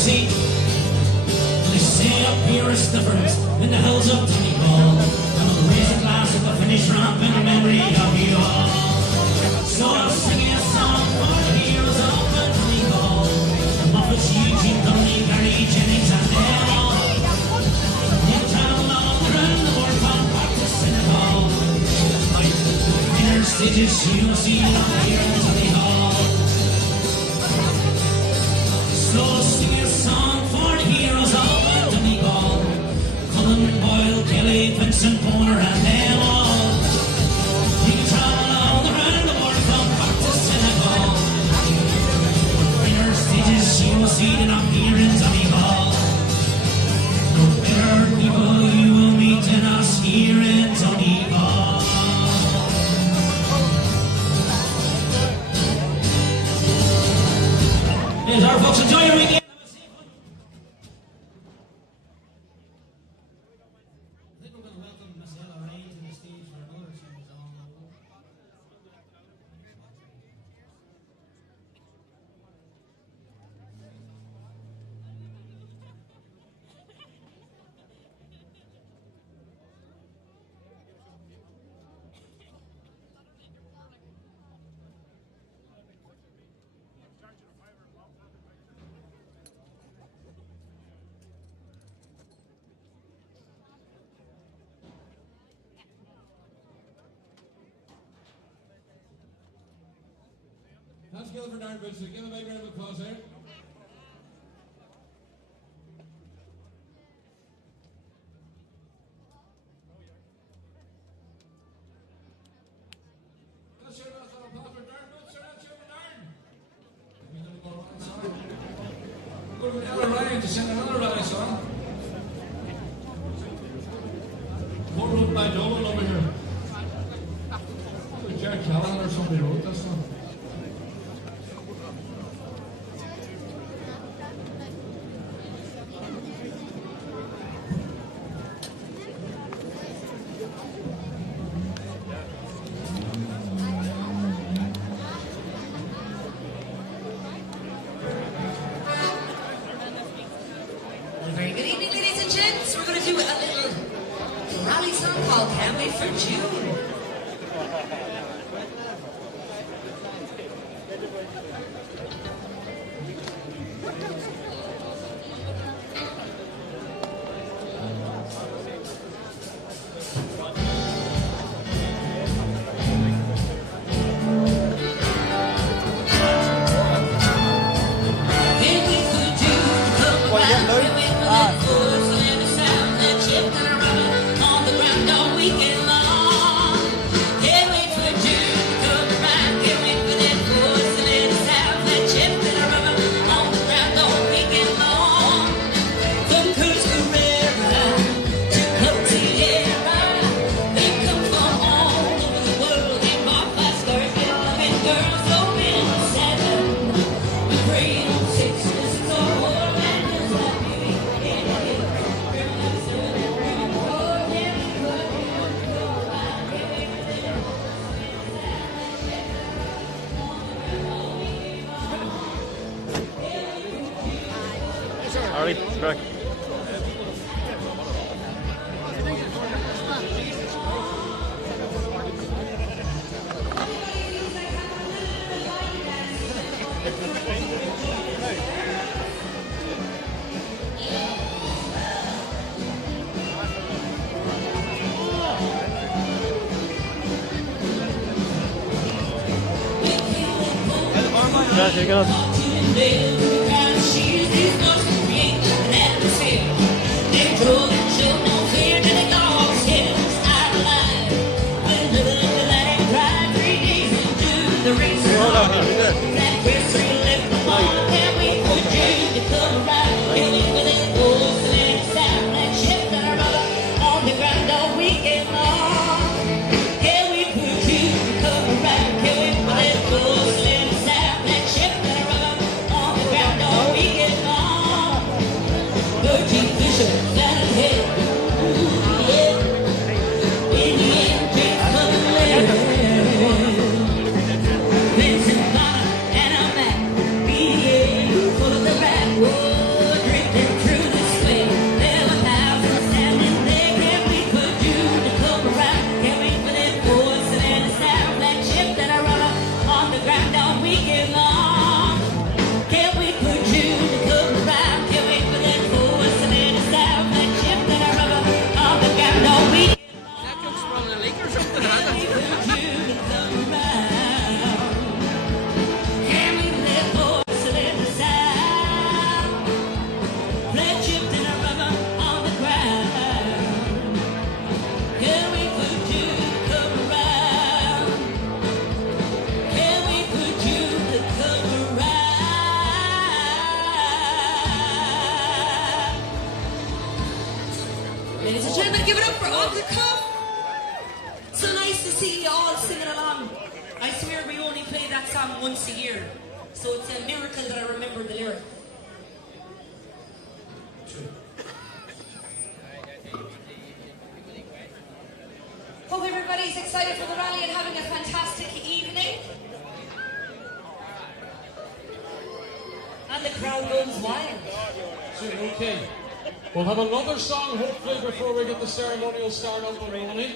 see. They say up here is different in the hills of Donegal. And I'll raise a glass at the finish ramp in memory of you all. So I'll sing you a song for the heroes of Donegal. The Muppets, Eugene, Donegal, Gary, Jennings, and they all. You travel all around the world from back to Senegal. Inner stages, you'll see them here in Donegal. So I'll sing you a song for the heroes of Donegal. Cullen, Boyle, Kelly, Vincent, Boner, and them all. You can travel all around the world from back to Senegal. Inner stages, you'll see them up here in Donegal. No better people you will meet than us here in Donegal. Here's our folks, enjoy your weekend. That's good for Darren Boots. Give a big round of applause there. Let's hear that little applause for Darren Boots. Let's hear it for Darren. We're going to go on song. We're going to go Ryan to sing another Ryan song. One wrote by Dolan over here. Jack Callahan or somebody wrote this one. Very good evening, ladies and gents. We're going to do a little rally song called Can't Wait for June. Alright, correct. Josh, here you go. Ladies and gentlemen, give it up for Uncle Cup. So nice to see you all singing along. I swear we only play that song once a year. So it's a miracle that I remember the lyrics. Hope everybody's excited for the rally and having a fantastic evening. And the crowd runs wild. Okay. We'll have another song, hopefully, before we get the ceremonial start up and rolling.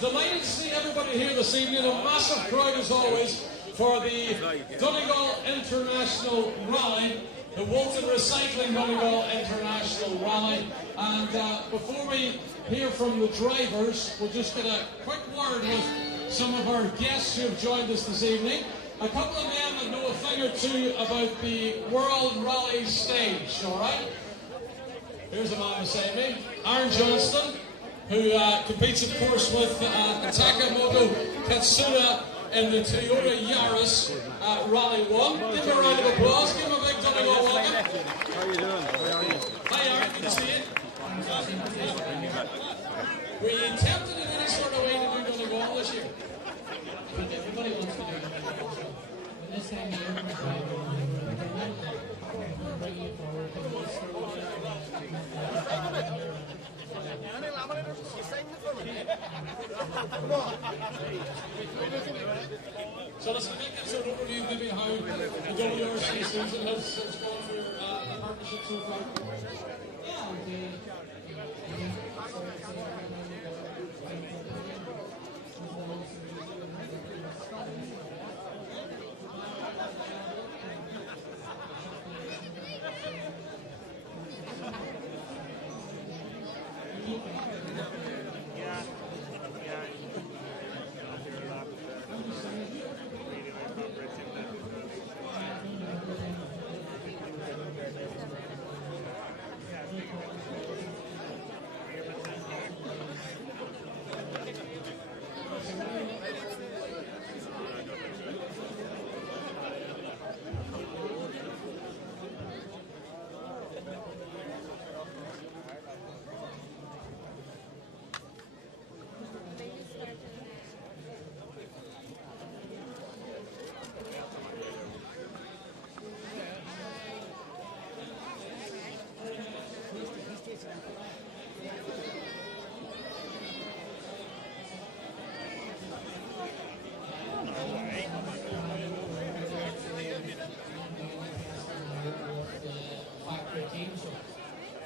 Delighted to see everybody here this evening. A massive crowd, as always, for the Donegal International Rally, the Walton Recycling Donegal International Rally. And before we hear from the drivers, we'll just get a quick word with some of our guests who have joined us this evening. A couple of men that know a thing or two about the World Rally stage, all right? Here's a man beside me, Aaron Johnston, who competes, of course, with Takamoto Katsuda in the Toyota Yaris Rally 1. Give him a round of applause. Give him a big Donegal welcome. How are you doing? Hi, Aaron. Good to see you. Were you tempted in any sort of way to do Donegal this year? Everybody wants to do Donegal. This time of year, we're bringing it forward. So let's make a sort of overview maybe how the WRC season has gone for the partnership so far.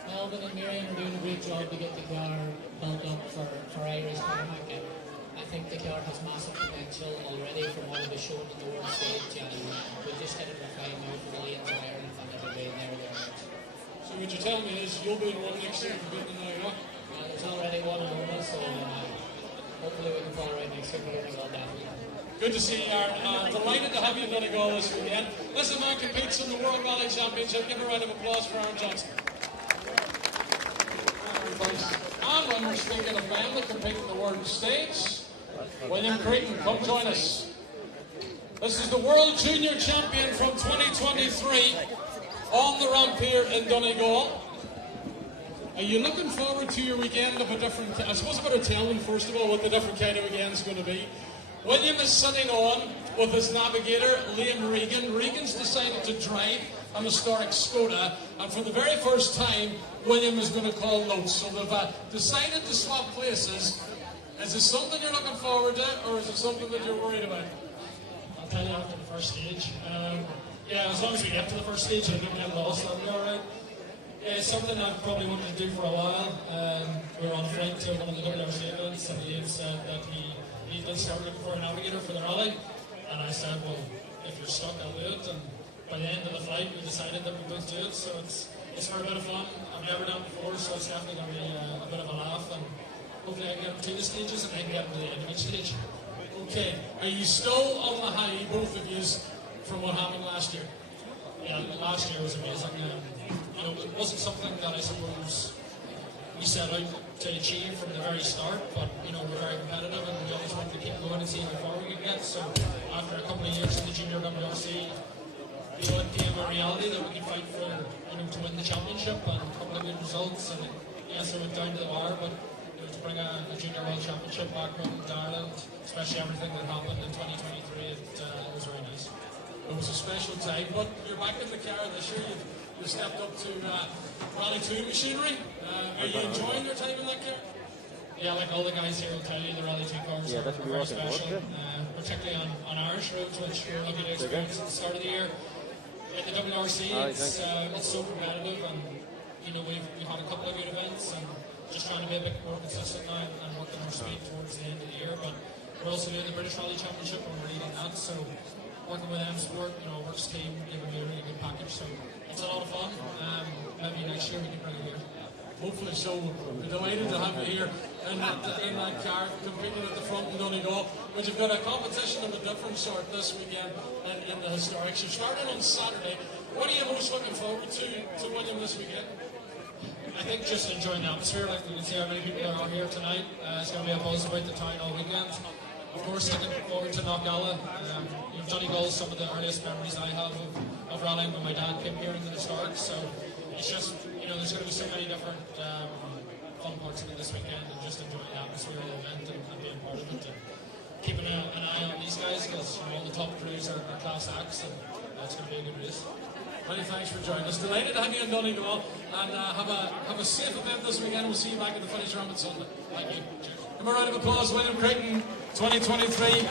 Melvin and Miriam are doing a great job to get the car built up for Irish tarmac, and I think the car has massive potential already from what it was shown in the world stage, and we just hit it refine now for the lanes of Ireland and everybody there. So what you're telling me is you'll be in one next year for beating the Irish? There's already one in Roma, so hopefully we can fall right next year for Donegal, definitely. Good to see you, Aaron. Delighted to have you in Donegal this weekend. This man competes in the World Rally Championship. Give a round of applause for Aaron Johnson. And when we're speaking of men that compete in the world stage, William Creighton, come join us. This is the World Junior Champion from 2023 on the ramp here in Donegal. Are you looking forward to your weekend of a different, I suppose about a telling first of all what the different kind of weekend is going to be. William is sitting on with his navigator, Liam Regan. Regan's decided to drive a historic Skoda, and for the very first time, William is going to call notes. So they've decided to swap places. Is this something you're looking forward to, or is it something that you're worried about? I'll tell you after the first stage. Yeah, as long as we get to the first stage and don't get lost, I'll be alright. Yeah, it's something I've probably wanted to do for a while. We were on a flight to one of the WRC events, and Liam said that he did start looking for a navigator for the rally. And I said, well, if you're stuck, I'll do it. And by the end of the flight, we decided that we both do it. So it's for a bit of fun. I've never done it before, so it's definitely going to be a bit of a laugh. And hopefully I can get to the stages and I can get to the end of each stage. Okay, are you still on the high, both of you, from what happened last year? Yeah, last year was amazing. It wasn't something that I suppose we set out to achieve from the very start, but we're very competitive and we always want to keep going and see how far we can get. So after a couple of years in the junior WRC, it became a reality that we could fight for to win the championship and a couple of good results, and yes, I went down to the wire, but to bring a junior world championship back home to Ireland, especially everything that happened in 2023, it was very nice. It was a special time, but you're back in the car this year. You stepped up to Rally 2 machinery. Are you enjoying your time in that car? Yeah, like all the guys here will tell you, the Rally 2 cars are very special, particularly on Irish roads, which we're lucky to experience at the start of the year. In the WRC, it's so competitive, and we've had a couple of good events, and just trying to be a bit more consistent now and working our speed towards the end of the year. But we're also doing the British Rally Championship, and we're leading that, so working with M Sport, Works team, giving me a really good package, so it's a lot of fun. Maybe next year we can bring it here. Hopefully so. We're delighted to have you here in that car, competing at the front in Donegal. But you've got a competition of a different sort this weekend in the historics. You're starting on Saturday. What are you most looking forward to winning this weekend? I think just enjoying the atmosphere. Like, we can see how many people are here tonight. It's going to be a buzz about the town all weekend. Of course, looking forward to Donegal. Donegal is some of the earliest memories I have of rallying when my dad came here in the historics. So it's just, there's going to be so many different fun parts of it this weekend, and just enjoying the atmosphere of the event and being part of it, and keeping an eye on these guys, because all the top crews are class acts, and it's going to be a good race. Many thanks for joining us. Delighted to have you in Donegal, and have a safe event this weekend. We'll see you back at the finish round on Sunday. Thank you. Give a round of applause, William Creighton, 2023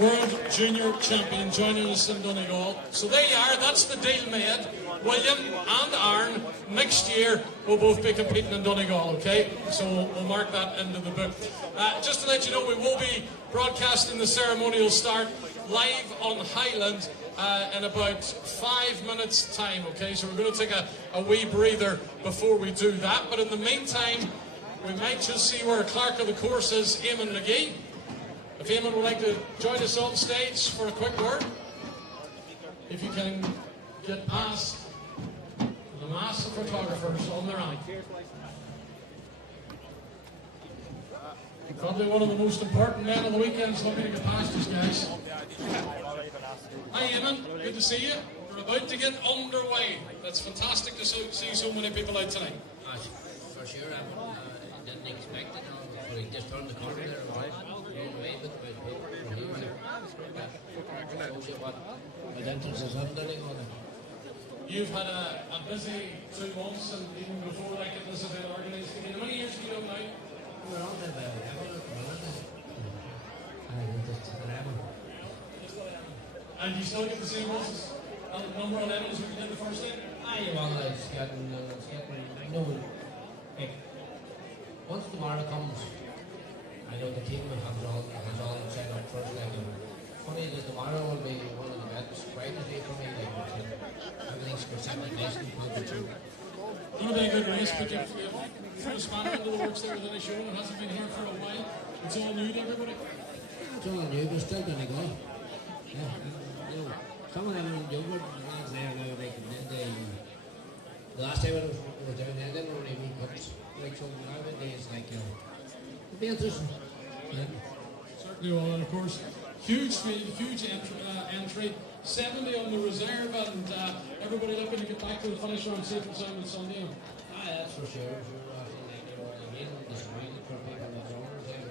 World Junior Champion, joining us in Donegal. So there you are, that's the deal made. William and Aaron, next year, will both be competing in Donegal, okay? So we'll mark that into the book. Just to let you know, we will be broadcasting the ceremonial start live on Highland in about 5 minutes' time, okay? So we're going to take a wee breather before we do that. But in the meantime, we might just see where Clerk of the Course is, Eamon McGee. If Eamon would like to join us on stage for a quick word. If you can get past the mass of photographers on their eye. Probably one of the most important men of the weekend is looking to get past these guys. Hi Eamon, good to see you. We're about to get underway. It's fantastic to see so many people out tonight. For sure, I didn't expect it, but he just turned the corner there and away with shows you what identities is underling on it. You've had a busy 2 months, and even before that, getting this event organised again. How many years have you done now? We're on the And you still get the same horses? Number 11 as we did the first day? It's getting, once tomorrow comes, I know the team has all set up first leg. Funny that tomorrow will be one of the best brightest day for me. Everything's presented nicely. It'll be a good race, but you've thrown a spanner into the works there with any show. It hasn't been here for a while. It's all new to everybody. It's all new, but still going to go. Yeah, some of them are younger ones there now. The last time I was down there, they didn't really meet cups. So nowadays, it'll be interesting. Yeah. Certainly will, and of course, huge field, huge entry, 70 on the reserve, and everybody looking to get back to the finish line safe and sound on Sunday. That's for sure. Again, disappointed for people that's owners there.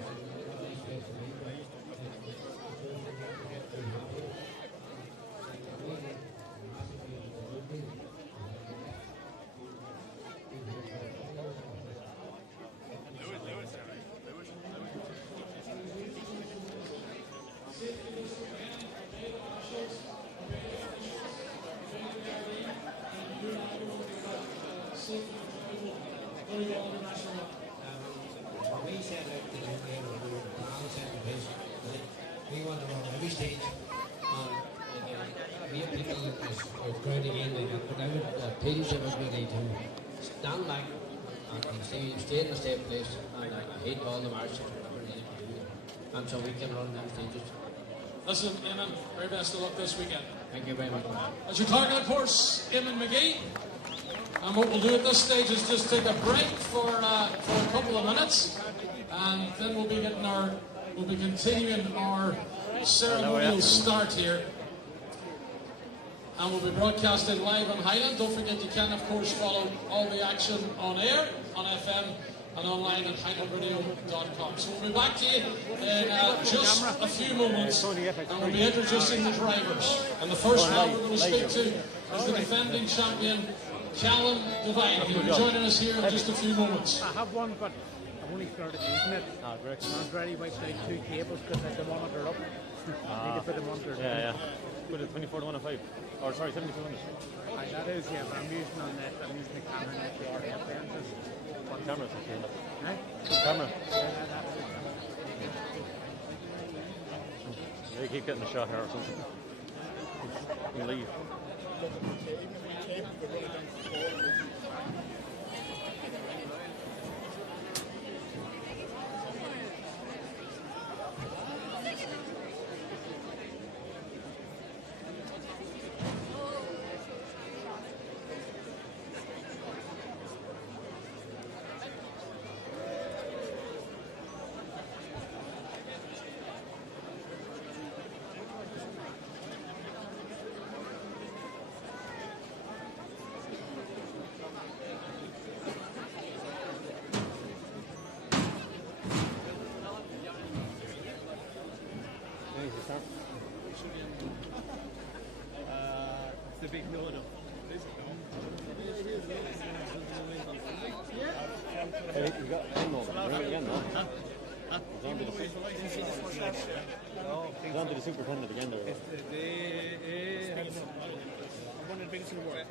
We set out to do we want to run every stage. We have people that crowd again, but I would teams that was ready to stand back and stay in the same place, and I hate all the marches and so we can run them stages. Listen, Eamon, very best of luck this weekend. Thank you very much. As your Clerk of the Course, Eamon McGee. And what we'll do at this stage is just take a break for a couple of minutes, and then we'll be continuing our ceremonial start here. and will be broadcasted live on Highland. Don't forget you can, of course, follow all the action on air, on FM, and online at highlandradio.com. So we'll be back to you in just a few moments, and we'll be introducing the drivers. And the first one we're going to speak to is the defending champion, Callum Devine. He'll be joining us here in just a few moments. I have one, but I've only started using it. Great. I'm not ready by like 2 cables because I have the monitor up. I need to put the monitor down. Yeah. Put it 24 to 105. Or sorry, 7200. That is, yeah, but I'm using on that. I'm using the camera and the RF lenses. What camera is it? Camera. You keep getting a shot here or something. You can leave. It's the big no. Hey, you got hang on. Ring it again now. He's on to the superintendent again there. One of the biggest in the world.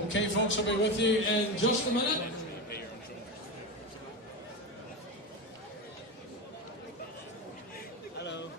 Okay, folks, I'll be with you in just a minute. Hello.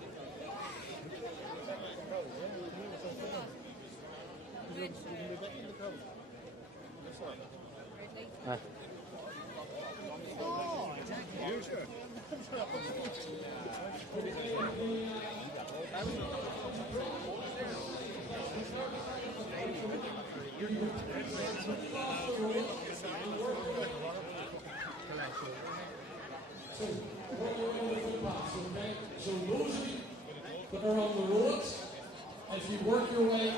So those of you that are on the roads, if you work your way,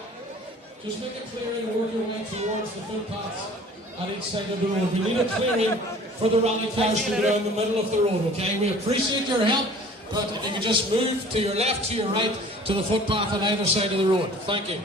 just make a clearing and work your way towards the footpaths at each side of the road. We need a clearing for the rally cars to go down the middle of the road, okay? We appreciate your help, but if you can just move to your left, to your right, to the footpath on either side of the road. Thank you.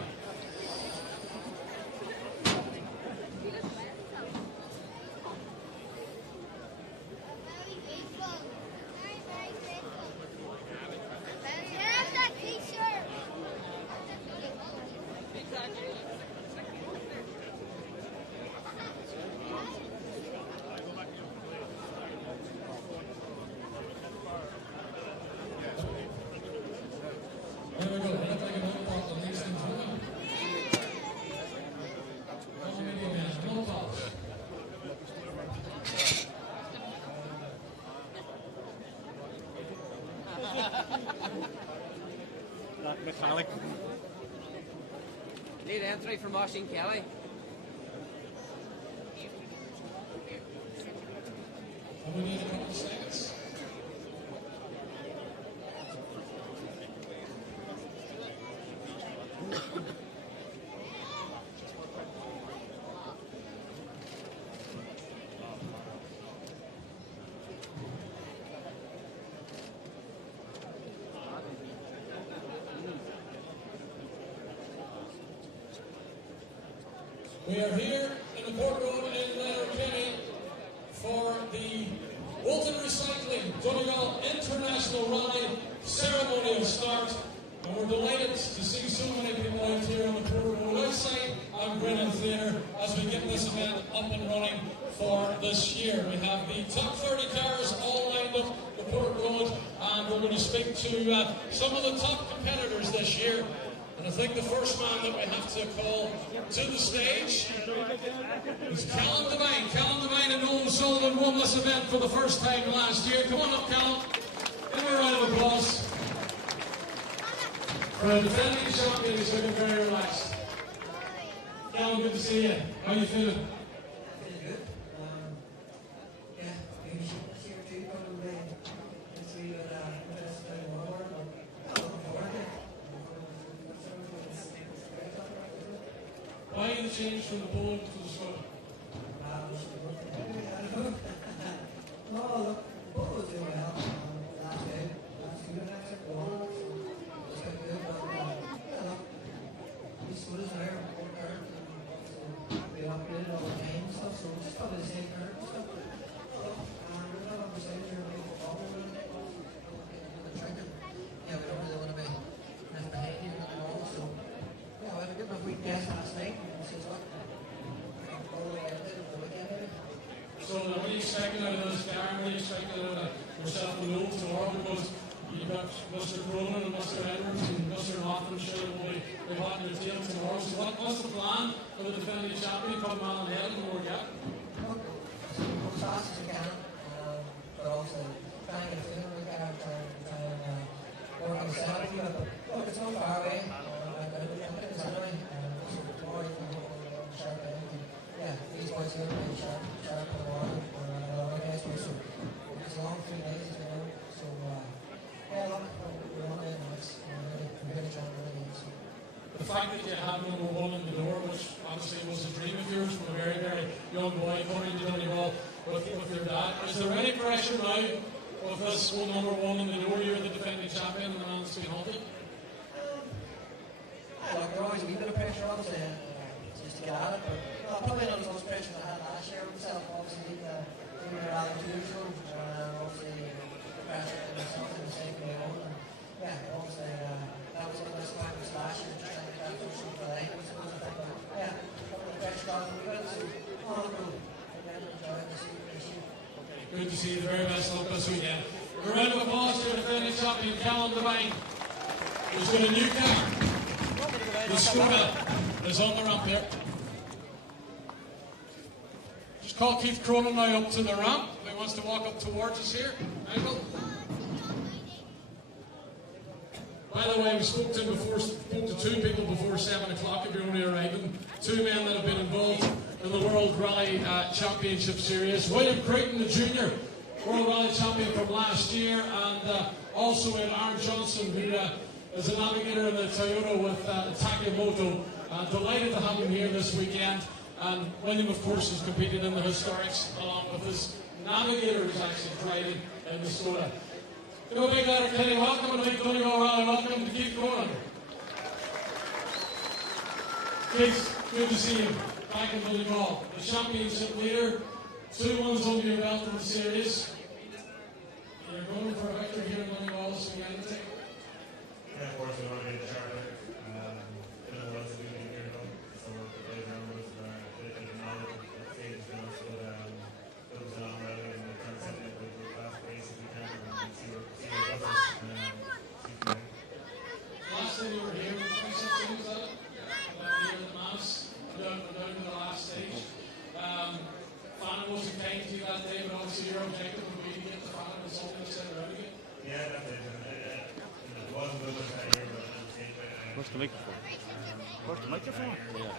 There we go. Look like a no problem, ladies and gentlemen. Come media man, no problem. Metallic. Lead entry from Washington Kelly. And we need a couple of seconds. We are here in the Port Road in Letterkenny for the Walton Recycling Donegal International Rally Ceremonial start. And we're delighted to see so many people out here on the Port Road outside of Brennan Theatre as we get this event up and running for this year. We have the top 30 cars all lined up the Port Road, and we're going to speak to some of the top competitors this year. And I think the first man that we have to call to the stage is Callum Devine. Callum Devine and Noel Sullivan won this event for the first time last year. Come on up, Callum. Give him a round of applause. For a defending champion, he's looking very relaxed. Callum, good to see you. How you feeling? Feeling good. Yeah, maybe this year too, probably. Let's see what best in the world, but looking forward to it. Why the change from the Poland to the Scotland? No, look, both was doing well. Last game, last two and extra goal, so it's quite good. But yeah, look, these schools there, more current, and we upgraded all the time and stuff, so it's just probably the same current and stuff. But look, we're not on the side here, we're going to we're going to make off, the trick, and yeah, we don't really want to be left behind here at all, so yeah, we had a good enough weekend last night, and says what, all the way into the weekend maybe. So what are you expecting out of this, Darren? What are you expecting out of yourself and Noel tomorrow? Because you've got Mr. Cronin and Mr. Edwards and Mr. Norton sure will be hot in your tail tomorrow. So what's the plan for the defending champion? Come on ahead and we'll get. As fast as we can, but also try and get a feeling we can, try and work on the set a bit. But look, it's not far away. I think it's anyway. So tomorrow you can go on the sharp end. Yeah, these boys here will be sharp in the morning. Guys, so it's a long 3 days, you know. So yeah, look, we're on it, and we're really trying to win it. So. The fact that you had number one in the door, which obviously was a dream of yours from a very, very young boy coming into Donegal with your dad, is there any pressure now with this one number one in the door? You're the defending champion and the man that's been hunted? Look, there's always a wee bit of pressure, obviously, just to get at it, but probably not as much pressure as I had last year with myself. Obviously, being around 2 years ago, obviously, the pressure in myself and the same way on. And yeah, obviously, that was one of the practice last year, just trying to get that first one for the line, I suppose. I think, but yeah, the pressure got a wee bit, so look, again, enjoying this year. Good to see you. The very best luck this weekend. A round of applause to the defending champion, Callum Devine, who's got a new car. The Skoda is on the ramp here. Just call Keith Cronin now up to the ramp. He wants to walk up towards us here. Michael. By the way, we spoke to two people before 7 o'clock if you're only arriving. Two men that have been involved in the World Rally Championship Series. William Creighton, the junior World Rally Champion from last year, and also in Aaron Johnson, who is a navigator in the Toyota with Takemoto. Delighted to have him here this weekend. And William, of course, has competed in the historics along with his navigator, who's actually driving in the Skoda. Give a big letter, Kenny. Welcome and a big Donegal Rally. Welcome to Keith Cronin. Keith, good to see you back in Donegal. The championship leader, 2 wins under your belt in the series. You're going for a victory here in Donegal this weekend, I think. Yeah, of course, we want to be the charter. Been a while since we've been here, so the guys around us didn't know that stage for us, but it was a long rally and we're trying to set it with the last race if we can and see what it does us. Last time you were here, 2016, was that it? Here in the Mass, down to the last stage. Fanning wasn't kind to you that day, but obviously your objective would be to get the Fanning result and set it out again. Yeah, that's it. It wasn't good enough that year, but at the same time. Where's the microphone? Where's the microphone? Yeah.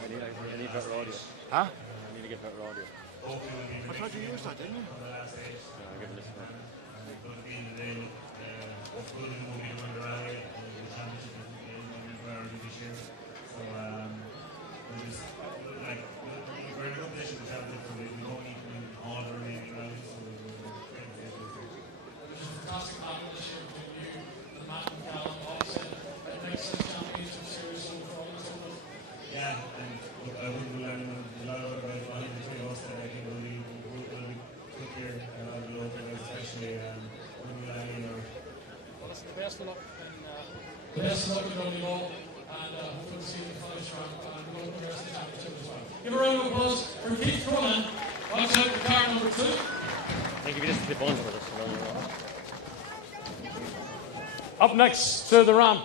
I need better audio. Huh? I need to get better audio. I thought you used that, didn't you? On the last stage. Yeah, I'll give it a listen. But at the end of the day, it's good in moving around the rally. The championship is going to be priority this year. So, we're just, like, we're in a good position to championship, so we don't need to win all the remaining rallies. So we're going to take this. There's a fantastic battle this year between you and Matt and Callum. Obviously, it makes this championship series so for all of us. Yeah, and look, I wouldn't rule anyone. There's a lot of other guys behind between us that I think will be quick here. I'll be open, especially wouldn't rule anyone. Well, listen, the best of luck in Donegal, and hopefully see you finish round and go to the rest of the championship as well. Give a round of applause for Keith Cronin. Watch out for car number 2. I think if you just clip on for this. Up next to the ramp,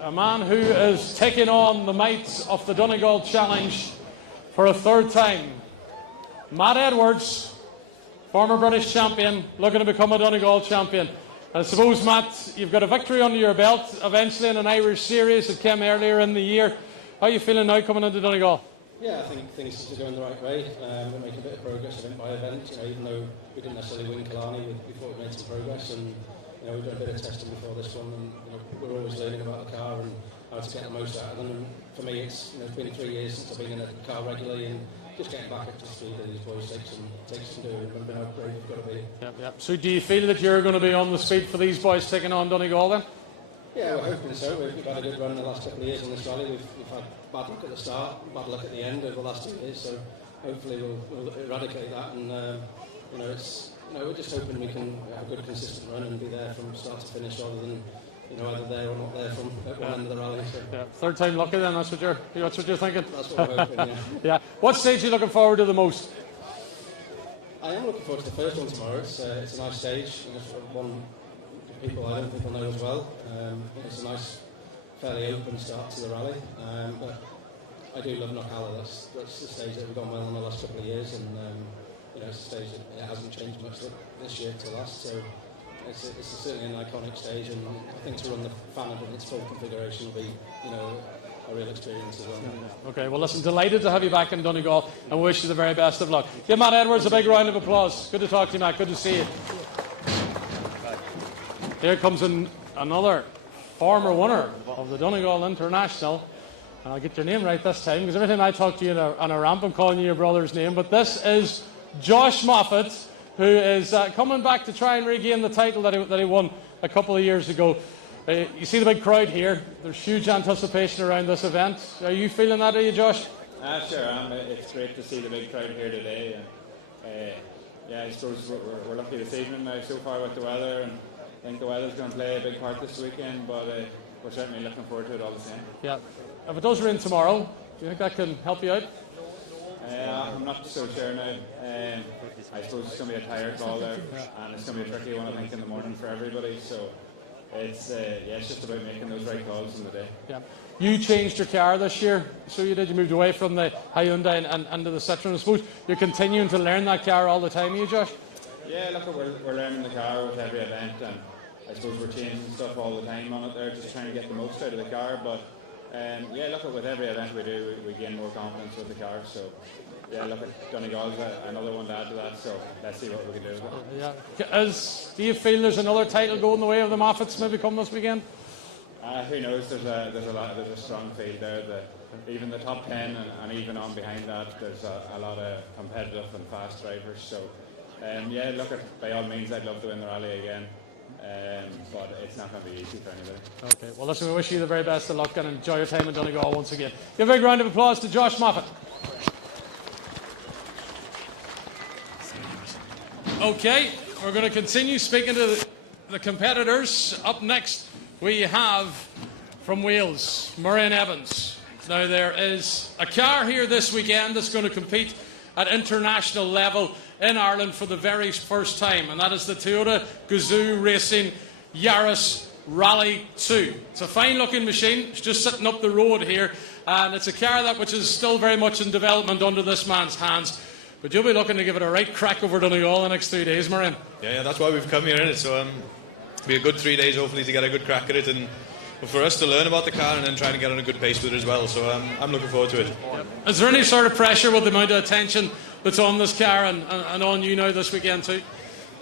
a man who is taking on the might of the Donegal Challenge for a 3rd time. Matt Edwards, former British champion, looking to become a Donegal champion. I suppose, Matt, you've got a victory under your belt eventually in an Irish series that came earlier in the year. How are you feeling now coming into Donegal? Yeah, I think things are going the right way. We're making a bit of progress event by event. Even though we didn't necessarily win Killarney, we thought we made some progress, and we've done a bit of testing before this one, and we're always learning about the car and how to get the most out of them. And for me, it's been 3 years since I've been in a car regularly, and just getting back up to speed with these boys takes some doing. Remember how brave we've got to be. Yep. So do you feel that you're going to be on the speed for these boys taking on Donegal then? Yeah, we're hoping so. We've had a good run in the last couple of years on this rally. We've had bad luck at the start, bad luck at the end over the last 2 years. So hopefully we'll eradicate that. And we're just hoping we can have a good, consistent run and be there from start to finish, rather than either there or not there from at one end of the rally. So. Yeah. Third time lucky then. That's what you're thinking. That's what we're hoping. Yeah. Yeah. What stage are you looking forward to the most? I am looking forward to the first one tomorrow. It's a nice stage. It's one people I don't think will know as well. It's a nice, fairly open start to the rally. But I do love Knockalla. That's the stage that we've gone well in the last couple of years, and it's a stage that it hasn't changed much this year to last. So it's certainly an iconic stage, and I think to run the fan in its full configuration will be a real experience as well. Okay, well listen, delighted to have you back in Donegal and wish you the very best of luck. Give Matt Edwards a big round of applause. Good to talk to you, Matt. Good to see you. Here comes another former winner of the Donegal International. And I'll get your name right this time, because every time I talk to you on a ramp, I'm calling you your brother's name. But this is Josh Moffat, who is coming back to try and regain the title that he won a couple of years ago. You see the big crowd here. There's huge anticipation around this event. Are you feeling that, are you, Josh? Sure am. It's great to see the big crowd here today. I suppose we're lucky this evening now so far with the weather, and I think the weather's going to play a big part this weekend, but we're certainly looking forward to it all the same. Yeah. If it does rain tomorrow, do you think that can help you out? I'm not so sure now. I suppose it's going to be a tired ball there, and it's going to be a tricky one, I think, in the morning for everybody. So it's just about making those right calls in the day. Yeah. You changed your car this year, so you did. You moved away from the Hyundai and into the Citroen. I suppose you're continuing to learn that car all the time, are you, Josh? Yeah, look, we're learning the car with every event, and I suppose we're changing stuff all the time on it there, just trying to get the most out of the car. But look, with every event we do, we gain more confidence with the car. So look, Donegal's another one to add to that. So let's see what we can do. Yeah. Do you feel there's another title going the way of the Moffats maybe come this weekend? Who knows? There's a strong field there. Even the top 10 and even on behind that, there's a lot of competitive and fast drivers. So look, by all means, I'd love to win the rally again. But it's not going to be easy for anybody. Okay, well listen, we wish you the very best of luck and enjoy your time in Donegal once again. Give a big round of applause to Josh Moffat. Okay, we're going to continue speaking to the competitors. Up next we have from Wales, Murray Evans. Now there is a car here this weekend that's going to compete at international level in Ireland for the very first time, and that is the Toyota Gazoo Racing Yaris Rally 2. It's a fine looking machine. It's just sitting up the road here, and it's a car which is still very much in development under this man's hands. But you'll be looking to give it a right crack over Donegal the next 3 days, Marin. Yeah, that's why we've come here, innit? So it'll be a good 3 days hopefully to get a good crack at it, and for us to learn about the car and then try and get on a good pace with it as well. So I'm looking forward to it. Is there any sort of pressure with the amount of attention that's on this car and on you now this weekend too?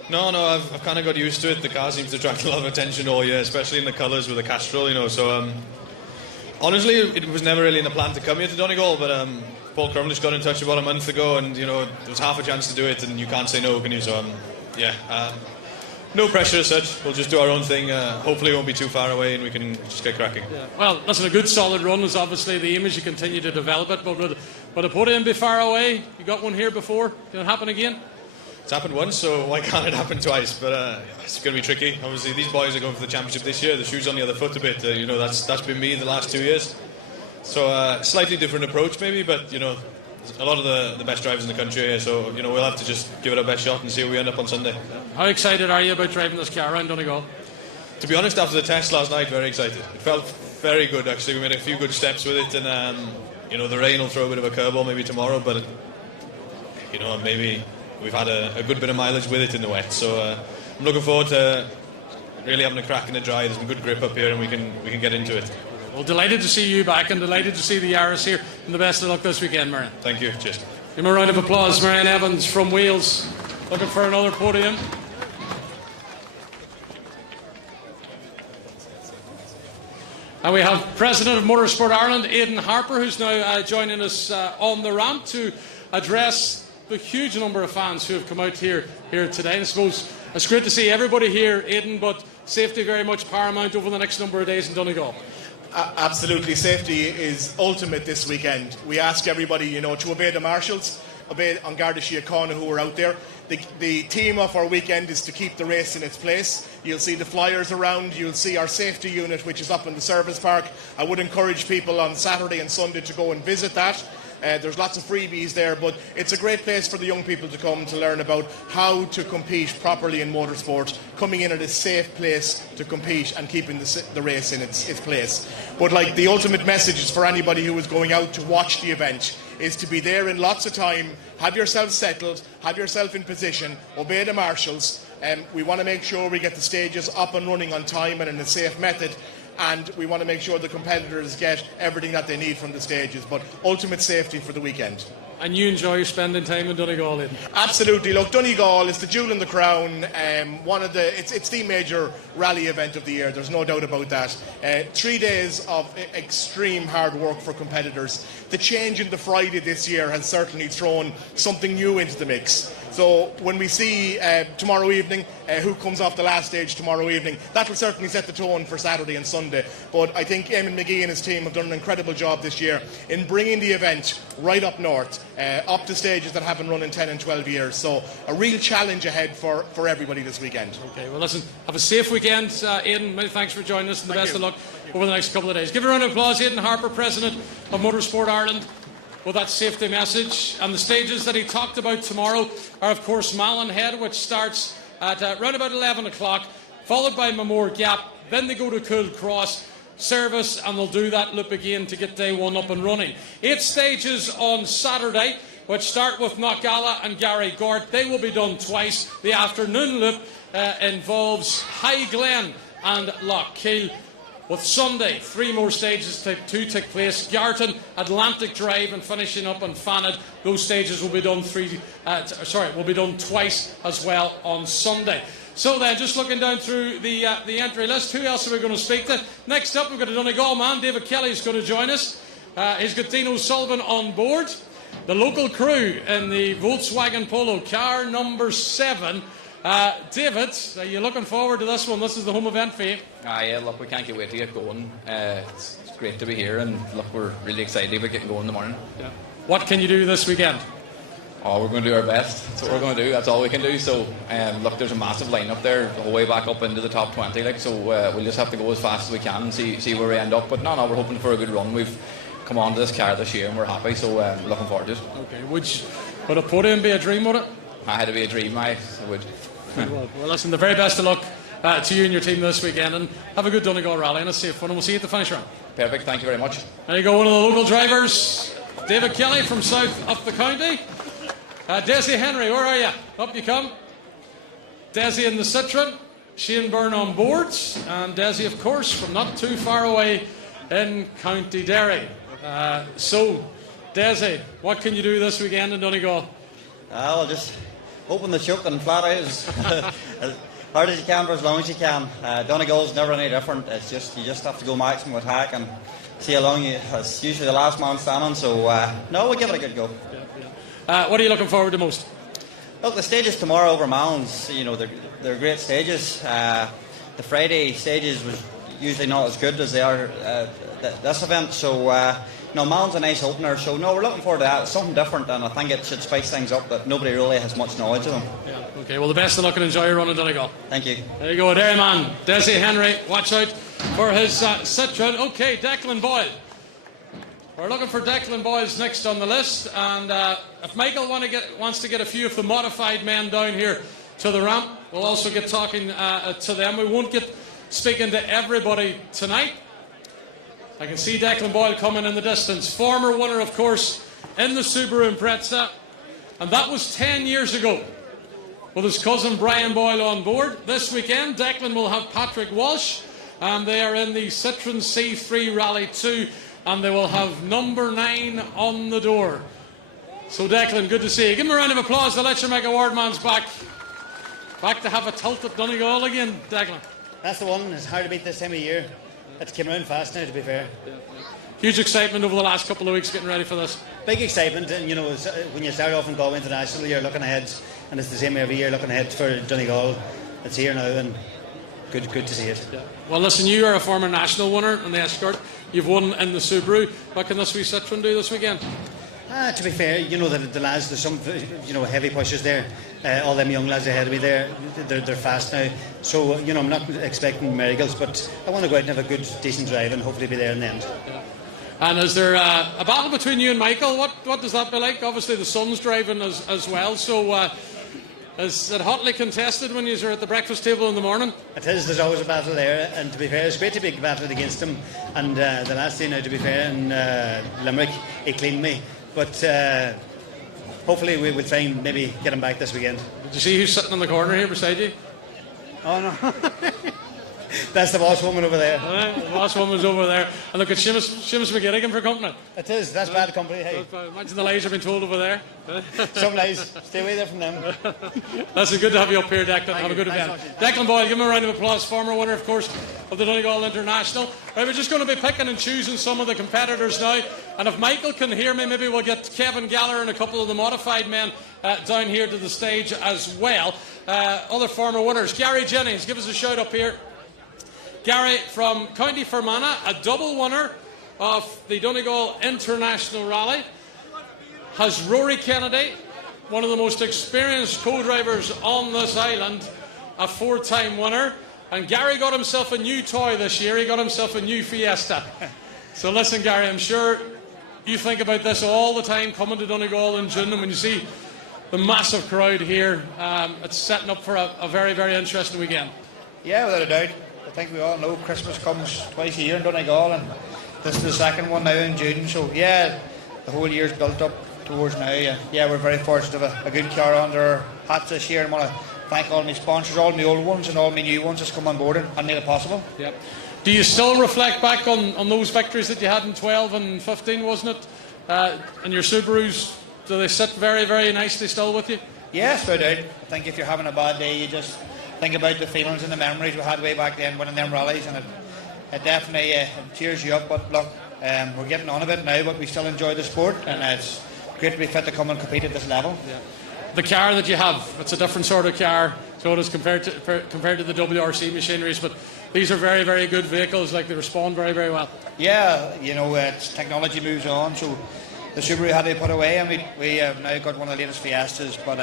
No, I've kind of got used to it. The car seems to attract a lot of attention all year, especially in the colours with the Castrol, So honestly, it was never really in the plan to come here to Donegal, but Paul Crumlish got in touch about a month ago, and there was half a chance to do it, and you can't say no, can you? So no pressure as such. We'll just do our own thing. Hopefully it won't be too far away and we can just get cracking. Yeah. Well, listen, a good solid run is obviously the aim as you continue to develop it, but would a podium be far away? You got one here before. Can it happen again? It's happened once, so why can't it happen twice? But it's going to be tricky. Obviously, these boys are going for the championship this year. The shoe's on the other foot a bit. That's been me the last 2 years. So slightly different approach maybe, but a lot of the best drivers in the country here, so we'll have to just give it our best shot and see where we end up on Sunday. How excited are you about driving this car around Donegal? To be honest, after the test last night, very excited. It felt very good actually. We made a few good steps with it, and the rain will throw a bit of a curveball maybe tomorrow, but maybe we've had a good bit of mileage with it in the wet, so I'm looking forward to really having a crack in the dry. There's some good grip up here and we can get into it. Well, delighted to see you back and delighted to see the Irish here. And the best of luck this weekend, Murray. Thank you. Cheers. Give him a round of applause, Marion Evans from Wales, looking for another podium. And we have President of Motorsport Ireland, Aidan Harper, who's now joining us on the ramp to address the huge number of fans who have come out here today. And I suppose it's great to see everybody here, Aidan, but safety very much paramount over the next number of days in Donegal. Absolutely, safety is ultimate this weekend. We ask everybody, to obey the marshals, obey An Garda Síochána who are out there. The theme of our weekend is to keep the race in its place. You'll see the flyers around, you'll see our safety unit which is up in the service park. I would encourage people on Saturday and Sunday to go and visit that. There's lots of freebies there, but it's a great place for the young people to come to learn about how to compete properly in motorsport, coming in at a safe place to compete and keeping the race in its place. But the ultimate message is for anybody who is going out to watch the event is to be there in lots of time, have yourself settled, have yourself in position, obey the marshals. We want to make sure we get the stages up and running on time and in a safe method. And we want to make sure the competitors get everything that they need from the stages, but ultimate safety for the weekend. And you enjoy spending time in Donegal, Aidan? Absolutely. Look, Donegal is the jewel in the crown. It's the major rally event of the year. There's no doubt about that. 3 days of extreme hard work for competitors. The change in the Friday this year has certainly thrown something new into the mix. So when we see tomorrow evening who comes off the last stage tomorrow evening, that will certainly set the tone for Saturday and Sunday. But I think Eamon McGee and his team have done an incredible job this year in bringing the event right up north, up to stages that haven't run in 10 and 12 years. So a real challenge ahead for everybody this weekend. Okay, well listen, have a safe weekend, Aidan. Many thanks for joining us and the best of luck over the next couple of days. Give a round of applause, Aidan Harper, President of Motorsport Ireland, with that safety message. And the stages that he talked about tomorrow are, of course, Malin Head, which starts at around about 11 o'clock, followed by Mamore Gap. Then they go to Cool Cross service, and they'll do that loop again to get day one up and running. 8 stages on Saturday, which start with Knockalla and Gary Gort. They will be done twice. The afternoon loop involves High Glen and Lough, with Sunday 3 more stages to take place. Garton, Atlantic Drive, and finishing up on Fanad. Those stages will be done twice as well on Sunday. So then, just looking down through the entry list, who else are we going to speak to? Next up, we've got a Donegal man, David Kelly, is going to join us. He's got Dino Sullivan on board. The local crew in the Volkswagen Polo, car number 7. David, are you looking forward to this one? This is the home event for you. Yeah, look, we can't wait to get going. It's great to be here, and look, we're really excited about getting going in the morning. Yeah. What can you do this weekend? Oh, we're going to do our best. That's what we're going to do. That's all we can do. So, look, there's a massive line up there, the whole way back up into the top 20. So we'll just have to go as fast as we can and see where we end up. But no, we're hoping for a good run. We've come on to this car this year, and we're happy. So we're looking forward to it. Okay, would a podium be a dream, would it? I had to be a dream. I would. Well, listen, the very best of luck to you and your team this weekend, and have a good Donegal rally and a safe one, and we'll see you at the finish round. Perfect, thank you very much. There you go, one of the local drivers, David Kelly from south of the county. Desi Henry, where are you? Up you come. Desi in the Citroen, Shane Byrne on board, and Desi, of course, from not too far away in County Derry. So, Desi, what can you do this weekend in Donegal? Well, just open the choke and flat out as hard as you can for as long as you can. Donegal's never any different. It's just you just have to go maximum attack and see how long it's usually the last man standing. So no, we'll give it a good go. What are you looking forward to most? Look, the stages tomorrow over Malins, they're great stages. The Friday stages was usually not as good as they are this event. So Malins a nice opener. So no, we're looking forward to that. It's something different, and I think it should spice things up that nobody really has much knowledge of them. Yeah. Okay, well, the best of luck and enjoy your run in Donegal. Thank you. There you go, there man, Desi Henry. Watch out for his Citroen. Okay, Declan Boyle. We're looking for Declan Boyle's next on the list, and if Michael wants to get a few of the modified men down here to the ramp, we'll also get talking to them. We won't get speaking to everybody tonight. I can see Declan Boyle coming in the distance. Former winner, of course, in the Subaru Impreza, and that was 10 years ago, with his cousin Brian Boyle on board. This weekend, Declan will have Patrick Walsh, and they are in the Citroen C3 Rally 2, and they will have number 9 on the door. So Declan, good to see you. Give him a round of applause. The Letcher Mega Awardman's back. Back to have a tilt at Donegal again, Declan. That's the one. It's hard to beat this time of year. It's came around fast now, to be fair. Huge excitement over the last couple of weeks getting ready for this. Big excitement, and you know, when you start off in Galway International, you're looking ahead, and it's the same every year, looking ahead for Donegal. It's here now, and good to see it. Yeah. Well, listen, you are a former national winner in the Escort. You've won in the Subaru. What can this wee Citroen do this weekend? To be fair, you know, the lads, there's some, you know, heavy pushers there. All them young lads ahead of me there, they're fast now. So, you know, I'm not expecting miracles, but I want to go out and have a good, decent drive and hopefully be there in the end. Yeah. And is there a battle between you and Michael? What does that be like? Obviously, the son's driving as well. So, is it hotly contested when you're at the breakfast table in the morning? It is. There's always a battle there, and to be fair, it's great to be battled against him. And the last day now, to be fair, in Limerick, he cleaned me. But hopefully we will try and maybe get him back this weekend. Did you see who's sitting in the corner here beside you? Oh no. That's the boss woman over there. The boss woman's over there. And look at Seamus McGinnigan for company. It is. That's bad company. Hey. Imagine the lies you've been told over there. Some lies. Stay away there from them. Listen, good to have you up here, Declan. Have a good event. Declan Boyle, give him a round of applause. Former winner, of course, of the Donegal International. Right, we're just going to be picking and choosing some of the competitors now. And if Michael can hear me, maybe we'll get Kevin Gallagher and a couple of the modified men down here to the stage as well. Other former winners. Gary Jennings, give us a shout up here. Gary from County Fermanagh, a double winner of the Donegal International Rally. Has Rory Kennedy, one of the most experienced co-drivers on this island, a 4-time winner. And Gary got himself a new toy this year. He got himself a new Fiesta. So listen, Gary, I'm sure you think about this all the time, coming to Donegal in June, and when you see the massive crowd here, it's setting up for a very, very interesting weekend. Yeah, without a doubt. I think we all know Christmas comes twice a year in Donegal, and this is the second one now in June. So yeah, the whole year's built up towards now. Yeah, we're very fortunate to have a good car under our hats this year, and want to thank all my sponsors, all my old ones and all my new ones that's come on board and made it possible. Yep. Do you still reflect back on those victories that you had in 12 and 15, wasn't it? And your Subarus, do they sit very, very nicely still with you? Yes, without doubt. I think if you're having a bad day, you just think about the feelings and the memories we had way back then winning them rallies, and it definitely cheers you up. But look, we're getting on a bit now, but we still enjoy the sport, and it's great to be fit to come and compete at this level. Yeah. The car that you have, it's a different sort of car, so it is compared to the WRC machineries, but these are very, very good vehicles. Like, they respond very, very well. Yeah, you know, technology moves on, so the Subaru had to be put away, and we have now got one of the latest Fiestas. But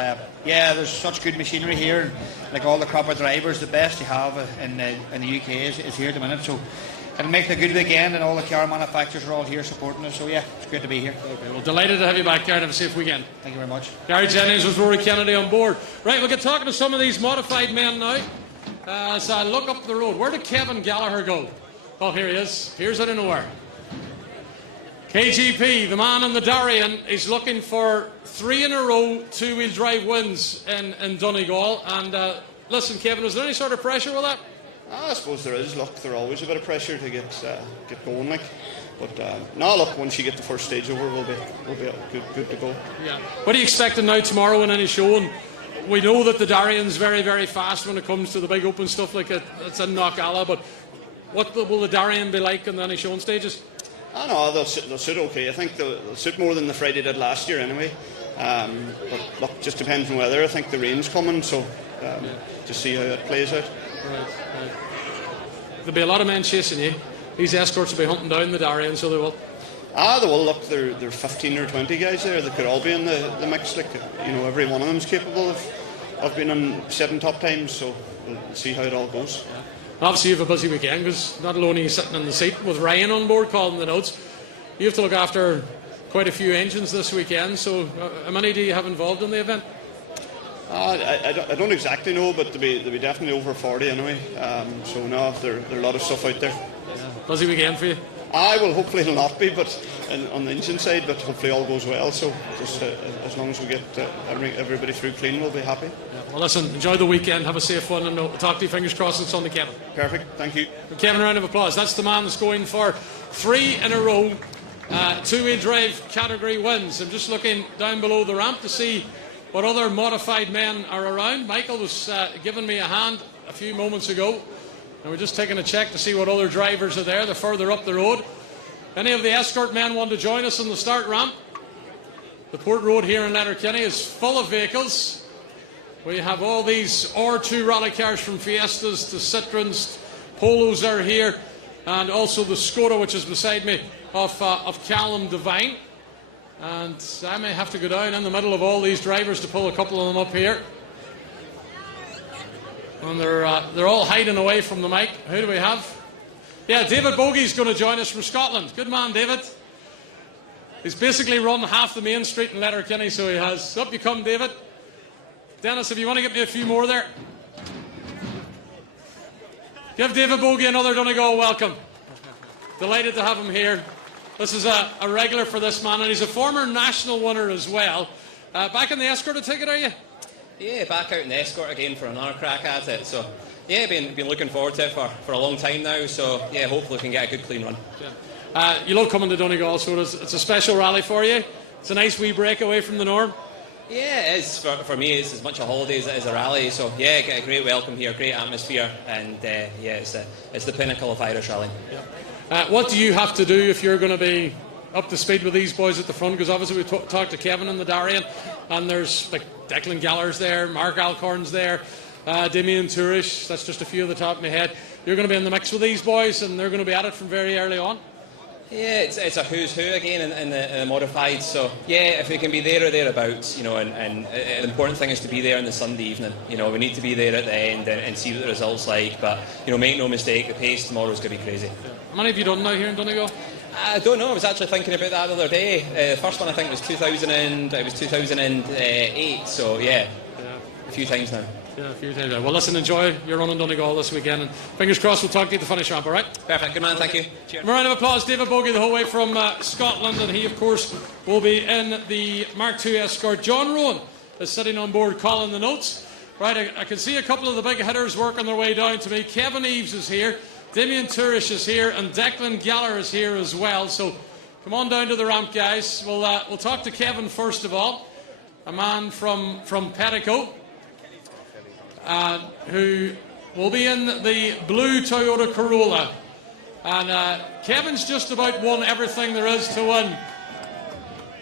yeah, there's such good machinery here, and like all the proper drivers, the best you have in the UK is here at the minute. So it'll make a good weekend, and all the car manufacturers are all here supporting us. So yeah, it's great to be here. Okay, well, delighted to have you back, Gary. Have a safe weekend. Thank you very much. Gary Jennings with Rory Kennedy on board. Right, we'll get talking to some of these modified men now. As I look up the road, where did Kevin Gallagher go? Oh, here he is. Here's out of nowhere. KGP, the man in the Darien, is looking for 3 in a row 2-wheel drive wins in Donegal. And listen, Kevin, is there any sort of pressure with that? I suppose there is. Look, there's always a bit of pressure to get going, like. But no, look, once you get the first stage over, we'll be good to go. Yeah. What are you expecting now tomorrow in any show? And we know that the Darien's very, very fast when it comes to the big open stuff like it. It's in Knockalla, but what will the Darien be like in any showing stages? I know they'll sit okay. I think they'll sit more than the Friday did last year anyway. But look, just depends on weather. I think the rain's coming, so just see how it plays out. Right. There'll be a lot of men chasing you. These escorts will be hunting down the Darien, so they will. They will. Look, there are 15 or 20 guys there that could all be in the mix. Like, you know, every one of them is capable of being on 7 top times. So we'll see how it all goes. Yeah. Obviously, you have a busy weekend because not alone are you sitting in the seat with Ryan on board calling the notes. You have to look after quite a few engines this weekend. So, how many do you have involved in the event? I don't exactly know, but there'll be definitely over 40 anyway. So no, there are a lot of stuff out there. Yeah. Busy weekend for you? I will. Hopefully it'll not be, but on the engine side, but hopefully all goes well. So just as long as we get everybody through clean, we'll be happy. Well, listen, enjoy the weekend, have a safe one, and we'll talk to you, fingers crossed, on Sunday, Kevin. Perfect, thank you. Kevin, a round of applause. That's the man that's going for 3 in a row two-wheel drive category wins. I'm just looking down below the ramp to see what other modified men are around. Michael was giving me a hand a few moments ago, and we're just taking a check to see what other drivers are there. They're further up the road. Any of the escort men want to join us on the start ramp? The Port Road here in Letterkenny is full of vehicles. We have all these R2 rally cars, from Fiestas to Citroens. Polos are here, and also the Skoda, which is beside me, of Callum Devine. And I may have to go down in the middle of all these drivers to pull a couple of them up here. And they're all hiding away from the mic. Who do we have? Yeah, David Bogey's going to join us from Scotland. Good man, David. He's basically run half the main street in Letterkenny, so he has. Up you come, David. Dennis, if you want to get me a few more there. Give David Bogey another Donegal welcome. Delighted to have him here. This is a regular for this man, and he's a former national winner as well. Back in the escort ticket, are you? Yeah, back out in the escort again for another crack at it. So, yeah, been looking forward to it for a long time now. So, yeah, hopefully we can get a good clean run. Yeah. You love coming to Donegal, so it's a special rally for you. It's a nice wee break away from the norm. Yeah, it is. For me, it's as much a holiday as it is a rally. So, yeah, get a great welcome here, great atmosphere, and yeah, it's the pinnacle of Irish rallying. Yeah. What do you have to do if you're going to be up to speed with these boys at the front? Because obviously we talked to Kevin in the Darien, and there's like Declan Gallagher's there, Mark Alcorn's there, Damien Tourish. That's just a few at the top of my head. You're going to be in the mix with these boys, and they're going to be at it from very early on. Yeah, it's a who's who again in the modified. So yeah, if we can be there or thereabouts, you know, and the important thing is to be there on the Sunday evening. You know, we need to be there at the end and see what the results like. But you know, make no mistake, the pace tomorrow is going to be crazy. How many have you done now here in Donegal? I don't know. I was actually thinking about that the other day. The first one I think was 2008. So yeah, a few times now. Yeah, a few times. Well, listen, enjoy your run in Donegal this weekend, and fingers crossed we'll talk to you at the finish ramp, all right? Perfect, good man, thank you. Cheers. A round of applause, David Bogey, the whole way from Scotland, and he, of course, will be in the Mark II escort. John Rowan is sitting on board calling the notes. Right, I can see a couple of the big hitters working their way down to me. Kevin Eves is here, Damien Tourish is here, and Declan Gallagher is here as well. So come on down to the ramp, guys. We'll talk to Kevin first of all, a man from Petticoat, who will be in the blue Toyota Corolla. And Kevin's just about won everything there is to win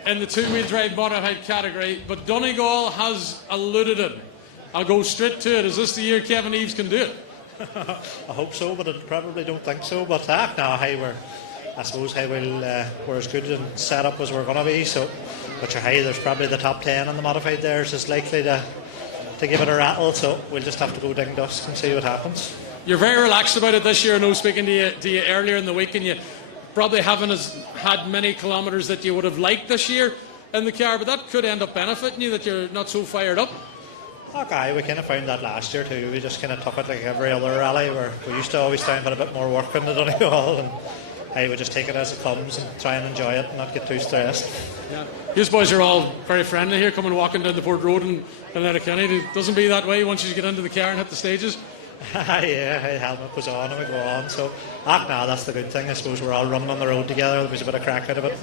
in the two-wheel drive modified category, but Donegal has eluded him. I'll go straight to it. Is this the year Kevin Eves can do it? I hope so, but I probably don't think so. But I suppose we're as good and set up as we're going to be. So, but there's probably the top 10 in the modified there is likely to give it a rattle, so we'll just have to go ding dust and see what happens. You're very relaxed about it this year. I know, speaking to you earlier in the week, and you probably haven't had many kilometres that you would have liked this year in the car, but that could end up benefiting you, that you're not so fired up. Okay, we kind of found that last year too. We just kind of took it like every other rally, where we used to always try and put a bit more work into Donegal, and I would just take it as it comes and try and enjoy it and not get too stressed. Yeah, these boys are all very friendly here, coming walking down the Port Road in Letterkenny. It doesn't be that way once you get into the car and hit the stages. Yeah, helmet was on and we go on. So, that's the good thing. I suppose we're all running on the road together. There was a bit of crack out of it.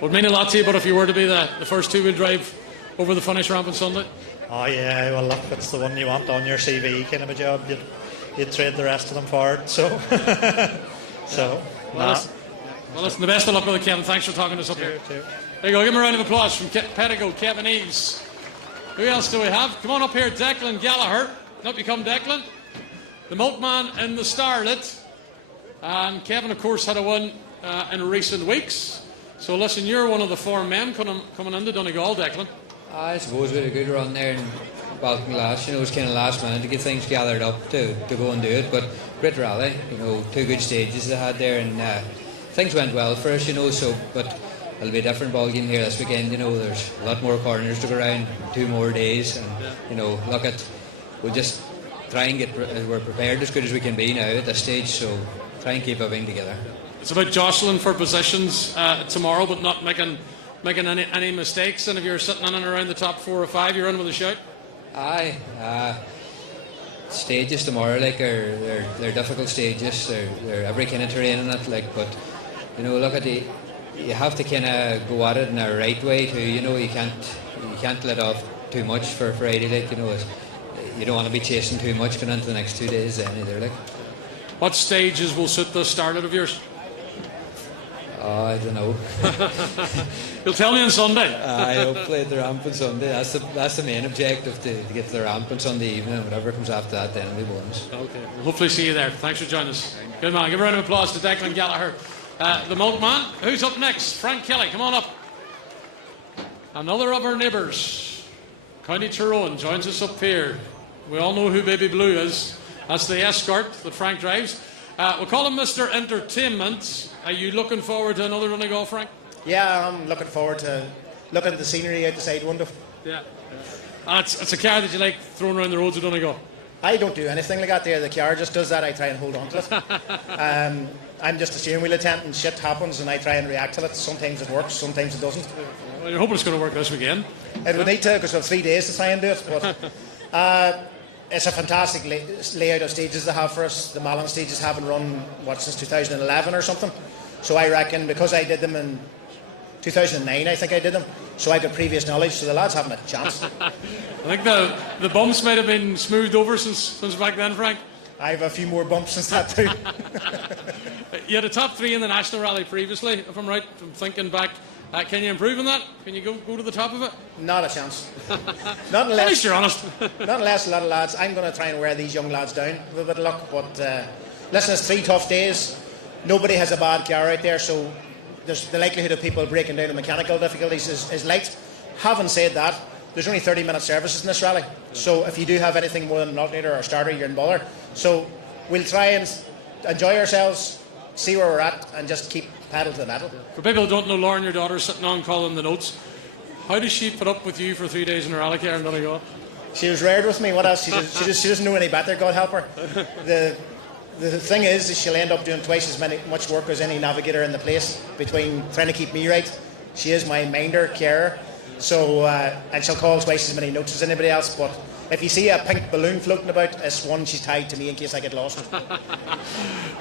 Would mean a lot to you, but if you were to be the first two-wheel drive over the finish ramp on Sunday? Oh yeah, well look, it's the one you want on your CV kind of a job. You'd trade the rest of them for it. So, Well, listen, the best of luck with it, Kevin. Thanks for talking to us up here. There you go. Give him a round of applause from Petticoat, Kevin Eves. Who else do we have? Come on up here, Declan Gallagher. Up you come, Declan. The milkman in the Starlet. And Kevin, of course, had a win in recent weeks. So listen, you're one of the four men coming into Donegal, Declan. I suppose we had a good run there in Balkan-Glass. You know, it was kind of last minute to get things gathered up to go and do it. But great rally, you know, two good stages they had there, and things went well for us, you know. So, but it'll be a different ball game here this weekend. You know, there's a lot more corners to go around, 2 more days, and you know, we'll just try and we're prepared as good as we can be now at this stage. So try and keep everything together. It's about jostling for positions tomorrow, but not making any mistakes. And if you're sitting in and around the top 4 or 5, you're in with a shout. Aye. Stages tomorrow, like, they're difficult stages. They're every kind of terrain in it, like. But look at you have to kind of go at it in a right way too. You can't let off too much for Friday, like. You don't want to be chasing too much going into the next 2 days then either, like. What stages will suit the starlet of yours? Oh, I don't know. You'll tell me on Sunday. I'll play the ramp on Sunday. That's the main objective, to get to the ramp on Sunday evening. Whatever comes after that, then we bonus. Okay. We'll hopefully see you there. Thanks for joining us. Good man. Give a round of applause to Declan Gallagher, the milkman. Who's up next? Frank Kelly. Come on up. Another of our neighbours, County Tyrone, joins us up here. We all know who Baby Blue is. That's the escort that Frank drives. We'll call him Mr. Entertainment. Are you looking forward to another Donegal, Frank? Yeah, I'm looking forward to looking at the scenery out the side window. Yeah. It's a car that you like throwing around the roads of Donegal. I don't do anything like that there. The car just does that. I try and hold on to it. I'm just a steering wheel attendant, and shit happens and I try and react to it. Sometimes it works, sometimes it doesn't. Well, you're hoping it's going to work this weekend. It would need to, because we have 3 days to try and do it. But it's a fantastic layout of stages they have for us. The Malin stages haven't run, since 2011 or something. So I reckon, because I did them in 2009, I think I did them, so I got previous knowledge, so the lads haven't a chance. I think the bumps might have been smoothed over since back then, Frank. I have a few more bumps since that too. You had a top 3 in the National Rally previously, if I'm right. I'm thinking back. Can you improve on that? Can you go to the top of it? Not a chance. Not unless, at least you're honest. Not unless a lot of lads. I'm going to try and wear these young lads down with a bit of luck. But listen, it's 3 tough days. Nobody has a bad car out there, so there's the likelihood of people breaking down the mechanical difficulties is light. Having said that, there's only 30-minute services in this rally. So if you do have anything more than an alternator or starter, you're in bother. So we'll try and enjoy ourselves, see where we're at, and just keep pedal to the metal. For people who don't know, Lauren, your daughter's sitting on calling the notes. How does she put up with you for 3 days in a rally car in Donegal? She was reared with me. What else? She doesn't know any better, God help her. The thing is she'll end up doing twice as much work as any navigator in the place, between trying to keep me right. She is my minder, carer. So, and she'll call twice as many notes as anybody else. But if you see a pink balloon floating about, it's one she's tied to me in case I get lost.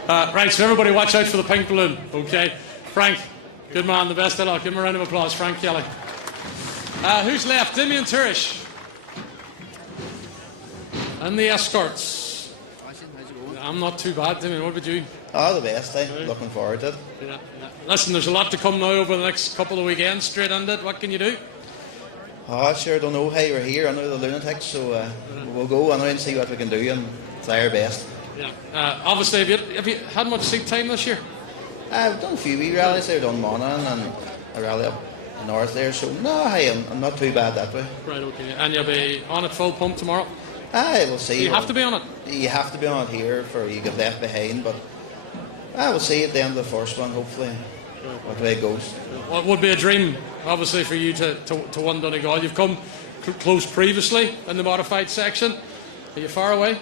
Right, so everybody watch out for the pink balloon, okay? Frank, good man, the best of luck. Give him a round of applause, Frank Kelly. Who's left? Damien Turish. And the escorts. I'm not too bad, Damien. What about you? Oh, the best, looking forward to it. Yeah. Listen, there's a lot to come now over the next couple of weekends, straight into it. What can you do? Oh, sure, don't know. Hey, we're here, I know the lunatics, so we'll go and see what we can do and try our best. Yeah. Obviously, have you had much seat time this year? I've done a few wee rallies there, done Monaghan and a rally up north there, so no, hey, I'm not too bad that way. Right, okay. And you'll be on at full pump tomorrow? Aye, we'll see. You have to be on it? You have to be on it here for you get left behind, but we'll see at the end of the first one, hopefully, what way it goes. Well, it would be a dream, obviously, for you to win Donegal. You've come close previously in the modified section. Are you far away?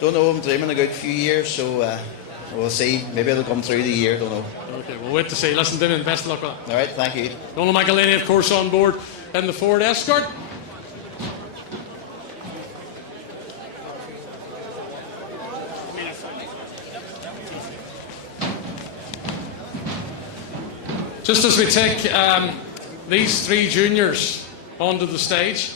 Don't know, I'm dreaming a good few years, so we'll see. Maybe it'll come through the year, don't know. Okay, we'll wait to see. Listen, Damien, best of luck with that. All right, thank you. Donald McElhaney, of course, on board in the Ford Escort. Just as we take these 3 juniors onto the stage,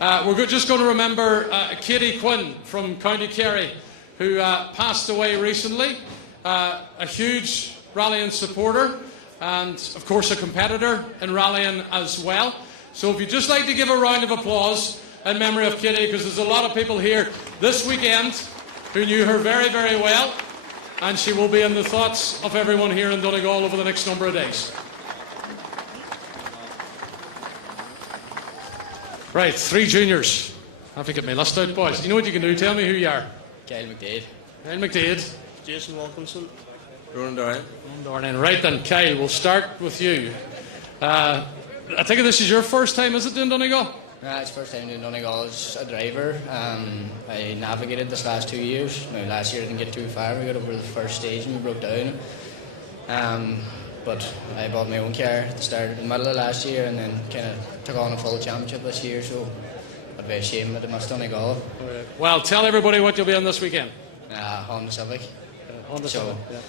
we're just going to remember Katie Quinn from County Kerry, who passed away recently, a huge rallying supporter and, of course, a competitor in rallying as well. So if you'd just like to give a round of applause in memory of Katie, because there's a lot of people here this weekend who knew her very, very well, and she will be in the thoughts of everyone here in Donegal over the next number of days. Right, 3 juniors. I have to get my list out, boys. You know what you can do? Tell me who you are. Kyle McDade. Kyle McDade. Jason Wilkinson. Ronan Doran. Right then, Kyle, we'll start with you. I think this is your first time, is it, doing Donegal? Yeah, it's first time doing Donegal as a driver. I navigated this last 2 years. Now, last year I didn't get too far. We got over the first stage and we broke down. But I bought my own car at the start of the middle of last year, and then kind of took on a full championship this year. So I'd be ashamed that I missed Donegal. Well, tell everybody what you'll be on this weekend. Honda Civic. Honda So, Civic,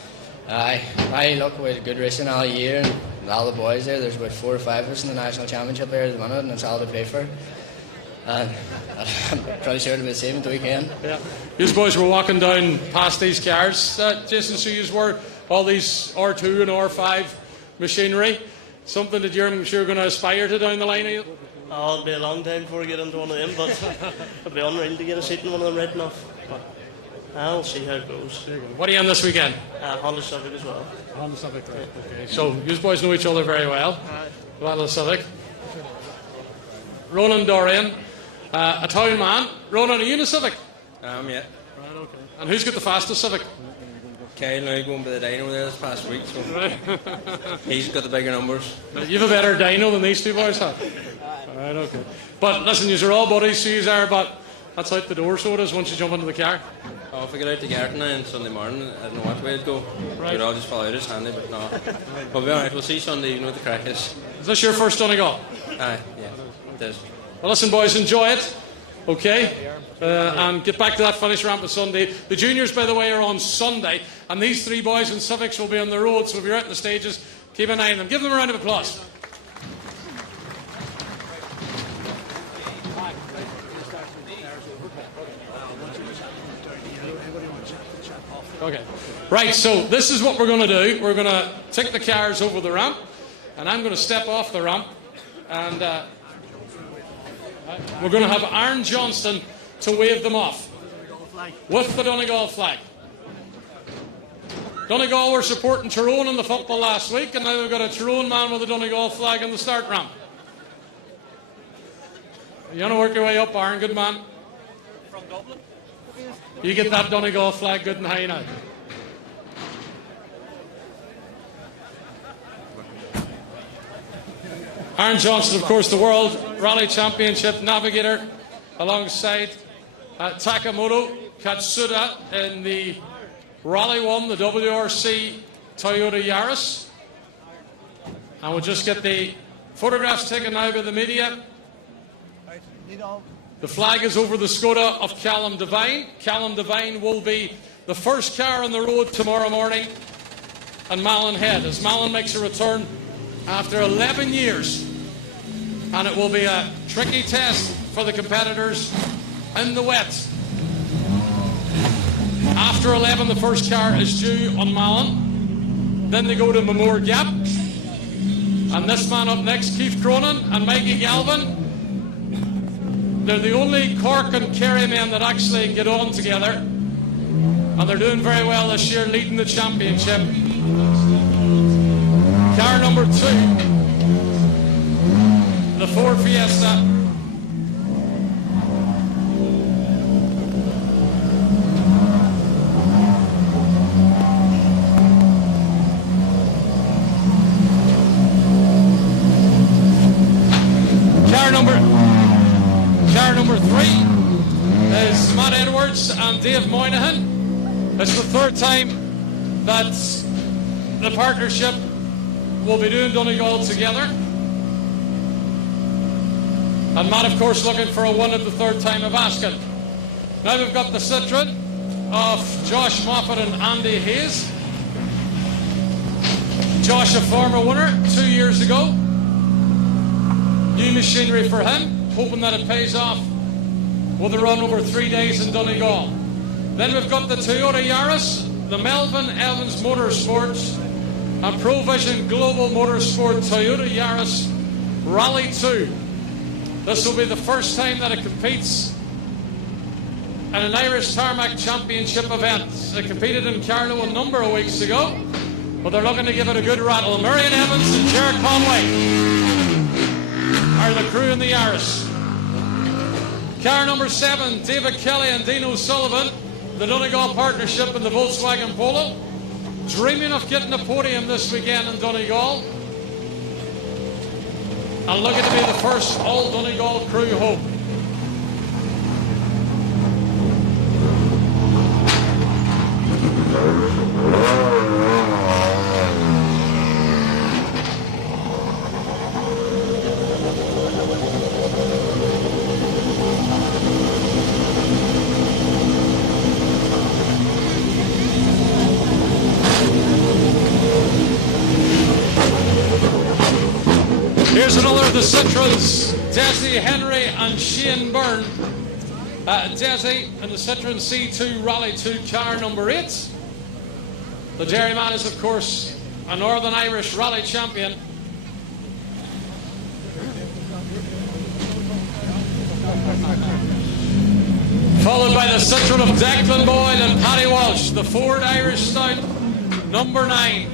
I look, we had good racing all year, and all the boys there. There's about 4 or 5 of us in the national championship there at the minute, and it's all to play for. And I'm pretty sure it'll be the same at the weekend. Yeah. These boys were walking down past these cars, Jason, so you were all these R2 and R5 machinery. Something that you're sure going to aspire to down the line, are you? Oh, it'll be a long time before I get into one of them, but it'll be unreal to get a seat in one of them right enough. But I'll see how it goes. What are you on this weekend? Honda Civic as well. Honda Civic, right. Okay. So you boys know each other very well. Honda Civic. Ronan Dorian, a town man. Ronan, are you in a Civic? Yeah. Right, okay. And who's got the fastest Civic? Kyle now going by the dyno there this past week, so he's got the bigger numbers. You have a better dyno than these two boys have. Right, okay. But listen, you're all buddies, so you are, but that's out the door, so it is once you jump into the car. Oh, if I get out to Garton now on Sunday morning, I don't know what way it'd go. Right. We'd all just fall out as handy, but no. We'll be alright, we'll see Sunday evening what the crack is. Is this your first Donegal? Aye, yeah, it is. Well, listen, boys, enjoy it. Okay? And get back to that finish ramp on Sunday. The juniors, by the way, are on Sunday, and these 3 boys in Civics will be on the road, so if you're out in the stages, keep an eye on them. Give them a round of applause. Okay. Right, so this is what we're going to do. We're going to take the cars over the ramp, and I'm going to step off the ramp, and we're going to have Aaron Johnston to wave them off with the Donegal flag. Donegal were supporting Tyrone in the football last week, and now we've got a Tyrone man with the Donegal flag on the start ramp. You want to work your way up, Aaron? Good man. From Dublin. You get that Donegal flag good and high now. Aaron Johnston, of course, the World Rally Championship navigator, alongside Takamoto Katsuda in the Rally 1, the WRC Toyota Yaris. And we'll just get the photographs taken now by the media. The flag is over the Skoda of Callum Devine. Callum Devine will be the first car on the road tomorrow morning on Malin Head, as Malin makes a return after 11 years. And it will be a tricky test for the competitors in the wet. After 11, the first car is due on Malin. Then they go to Memore Gap. And this man up next, Keith Cronin and Mikey Galvin. They're the only Cork and Kerry men that actually get on together. And they're doing very well this year, leading the championship. Car number 2, the Ford Fiesta. Car number 3 is Matt Edwards and Dave Moynihan. It's the 3rd time that the partnership will be doing Donegal together. And Matt, of course, looking for a win at the 3rd time of asking. Now we've got the Citroen of Josh Moffat and Andy Hayes. Josh, a former winner 2 years ago. New machinery for him, hoping that it pays off with a run over 3 days in Donegal. Then we've got the Toyota Yaris, the Melvin Evans Motorsports, and Provision Global Motorsport Toyota Yaris Rally 2. This will be the first time that it competes in an Irish Tarmac Championship event. It competed in Carlow a number of weeks ago, but they're looking to give it a good rattle. Marion Evans and Jared Conway are the crew in the Yaris. Car number 7, David Kelly and Dino Sullivan, the Donegal partnership in the Volkswagen Polo, dreaming of getting a podium this weekend in Donegal, and looking to be the first all Donegal crew home. of the Citrons, Desi Henry and Shane Byrne. Desi and the Citron C2 Rally 2 car number 8. The Dairyman is, of course, a Northern Irish rally champion. Followed by the Citron of Declan Boyle and Paddy Walsh, the Ford Irish Stout number 9.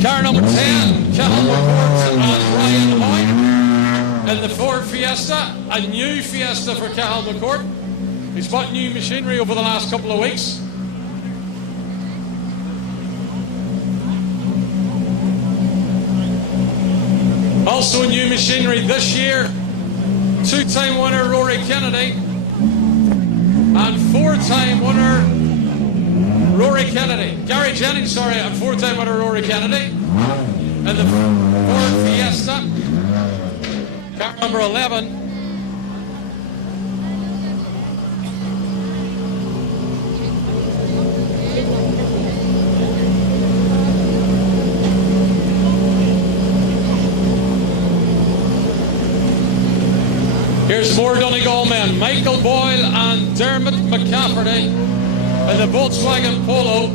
Car number 10, Cahill McCourt and Ryan Hoy in the Ford Fiesta, a new Fiesta for Cahill McCourt. He's bought new machinery over the last couple of weeks. Also new machinery this year, 2-time winner Rory Kennedy and 4-time winner Rory Kennedy. Gary Jennings, sorry, and 4-time winner Rory Kennedy. And the Ford Fiesta, car number 11. Here's more Donegal men, Michael Boyle and Dermot McCafferty in the Volkswagen Polo.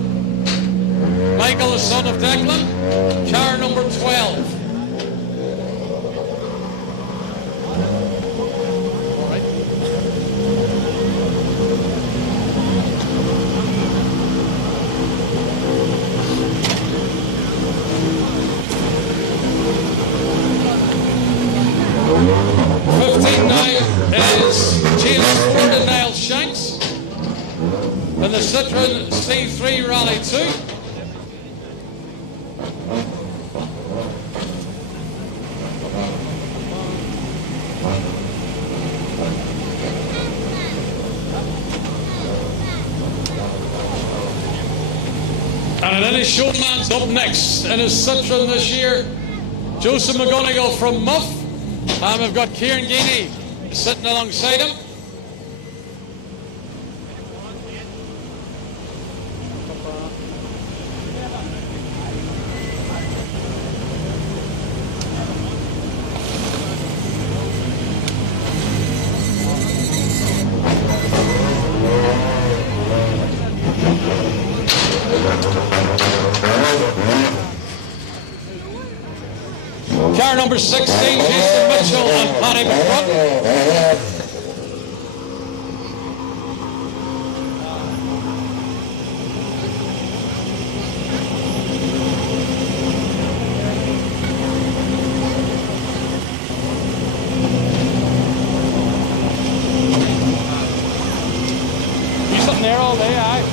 Michael, the son of Declan, car number 12. And the Citroen C3 Rally 2. And then his showman's up next in his Citroen this year, Joseph McGonigal from Muff. And we've got Kieran Geeney sitting alongside him. Car number 16, Jason Mitchell and Paddy McCrut. You sitting there all day, aye?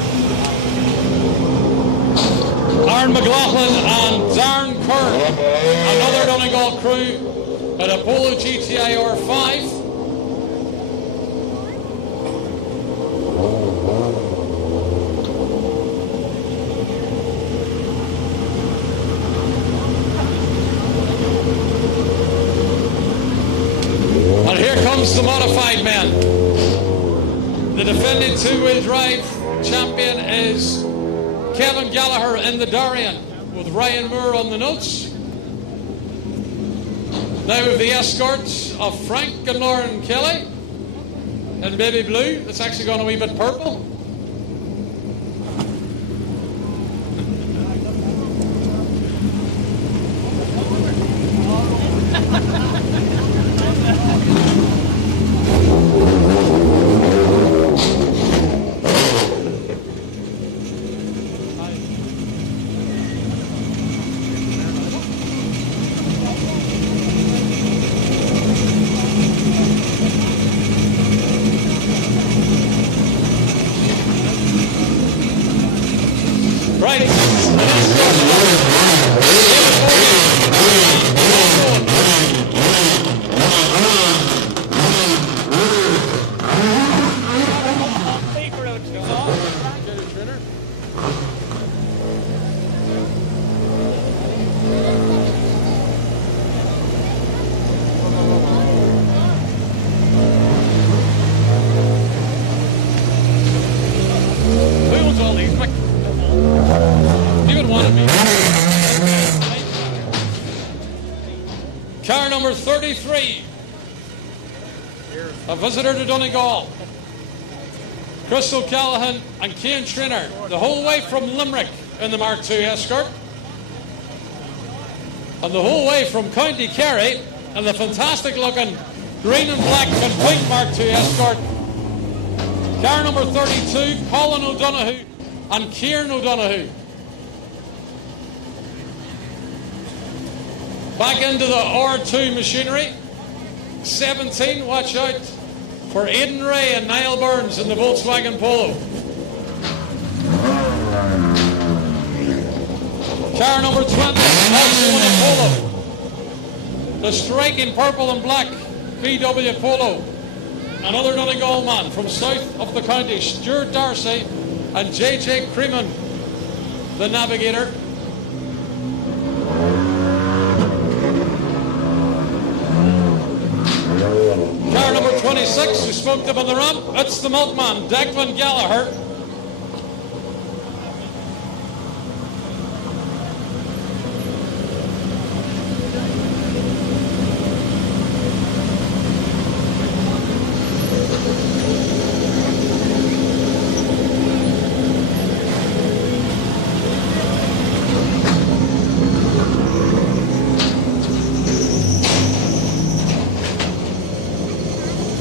Aaron McLaughlin and Darren Kern, another Donegal crew at a Polo GTI R5. And here comes the modified man. The defending two-wheel drive champion is Kevin Gallagher in the Darien with Ryan Moore on the notes. Now with the escort of Frank and Lauren Kelly in baby blue. That's actually gone a wee bit purple. difficulties. Even wanted me. Car number 33. A visitor to Donegal. Crystal Callahan and Cian Trinner, the whole way from Limerick in the Mark II escort. And the whole way from County Kerry in the fantastic looking green and black complete Mark II escort. Car number 32, Colin O'Donoghue and Kieran O'Donoghue. Back into the R2 machinery. 17, watch out for Aidan Ray and Niall Burns in the Volkswagen Polo. Car number 20, also in a Polo. The striking purple and black VW Polo. Another Donegal man from south of the county, Stuart Darcy and JJ Creeman, the navigator. Car number 26, who smoked up on the ramp, it's the milkman, Declan Gallagher.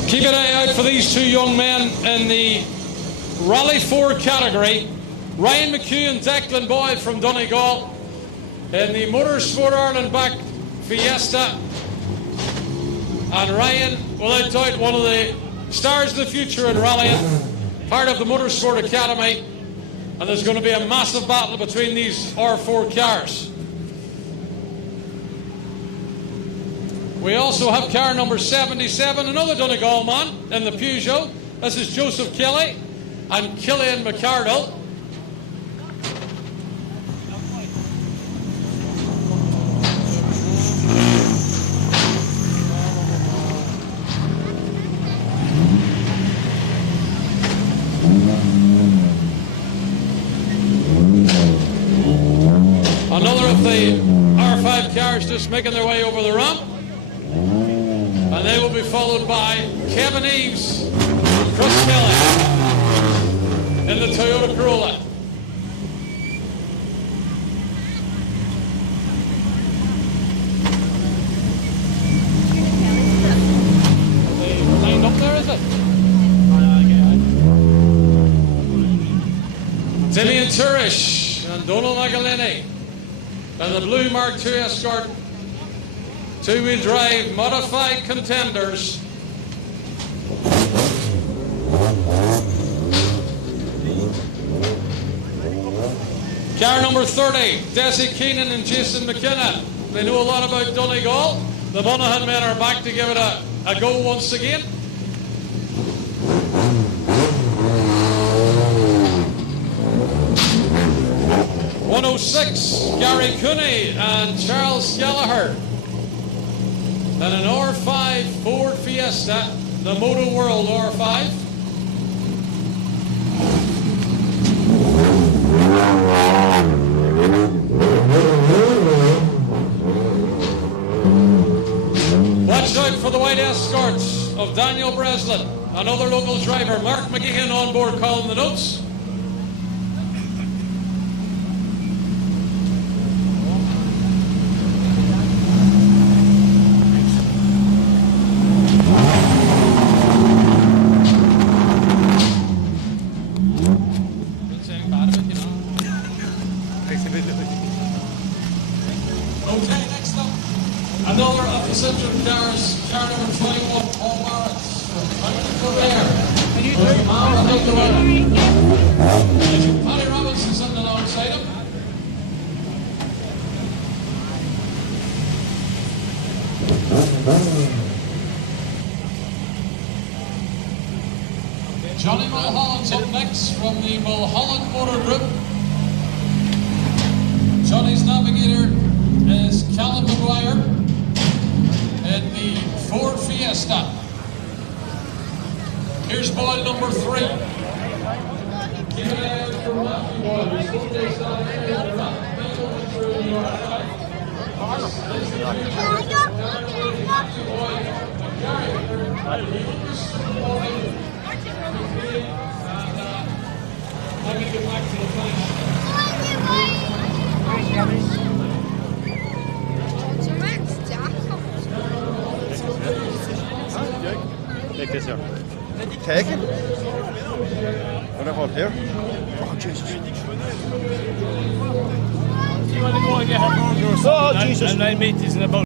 Keep an eye out for these two young men in the Rally 4 category. Ryan McHugh and Declan Boyd from Donegal in the Motorsport Ireland backed Fiesta. And Ryan, without doubt, one of the stars of the future in rallying, part of the Motorsport Academy. And there's going to be a massive battle between these R4 cars. We also have car number 77, another Donegal man in the Peugeot. This is Joseph Kelly and Killian McCardle. Another of the R5 cars just making their way over the ramp. And they will be followed by Kevin Eves and Chris Kelly in the Toyota Corolla. Are they lined up there, is it? Damian Turish and Donald Magalini and the blue Mark II Escort. Two-wheel drive modified contenders. Car number 30, Desi Keenan and Jason McKenna. They know a lot about Donegal. The Monaghan men are back to give it a go once again. '06, Gary Cooney and Charles Gallagher. And an R5 Ford Fiesta, the Moto World R5. Watch out for the white escorts of Daniel Breslin, another local driver, Mark McGeehan on board calling the notes. Okay, next up, another of the Citroen cars, car number 21, Paul Morris from County Kildare. There's the man behind the wheel. Paddy Robinson sitting alongside him. Johnny Mulholland's up next from the Mulholland Motor Group. Johnny's navigator is Callum McGuire in the Ford Fiesta. Here's boy number 3. Keep an eye out for Take this here. Take it. What I hold here? Oh, Jesus. You want to go and get her phone or something? Oh, Jesus. And I'll meet you in about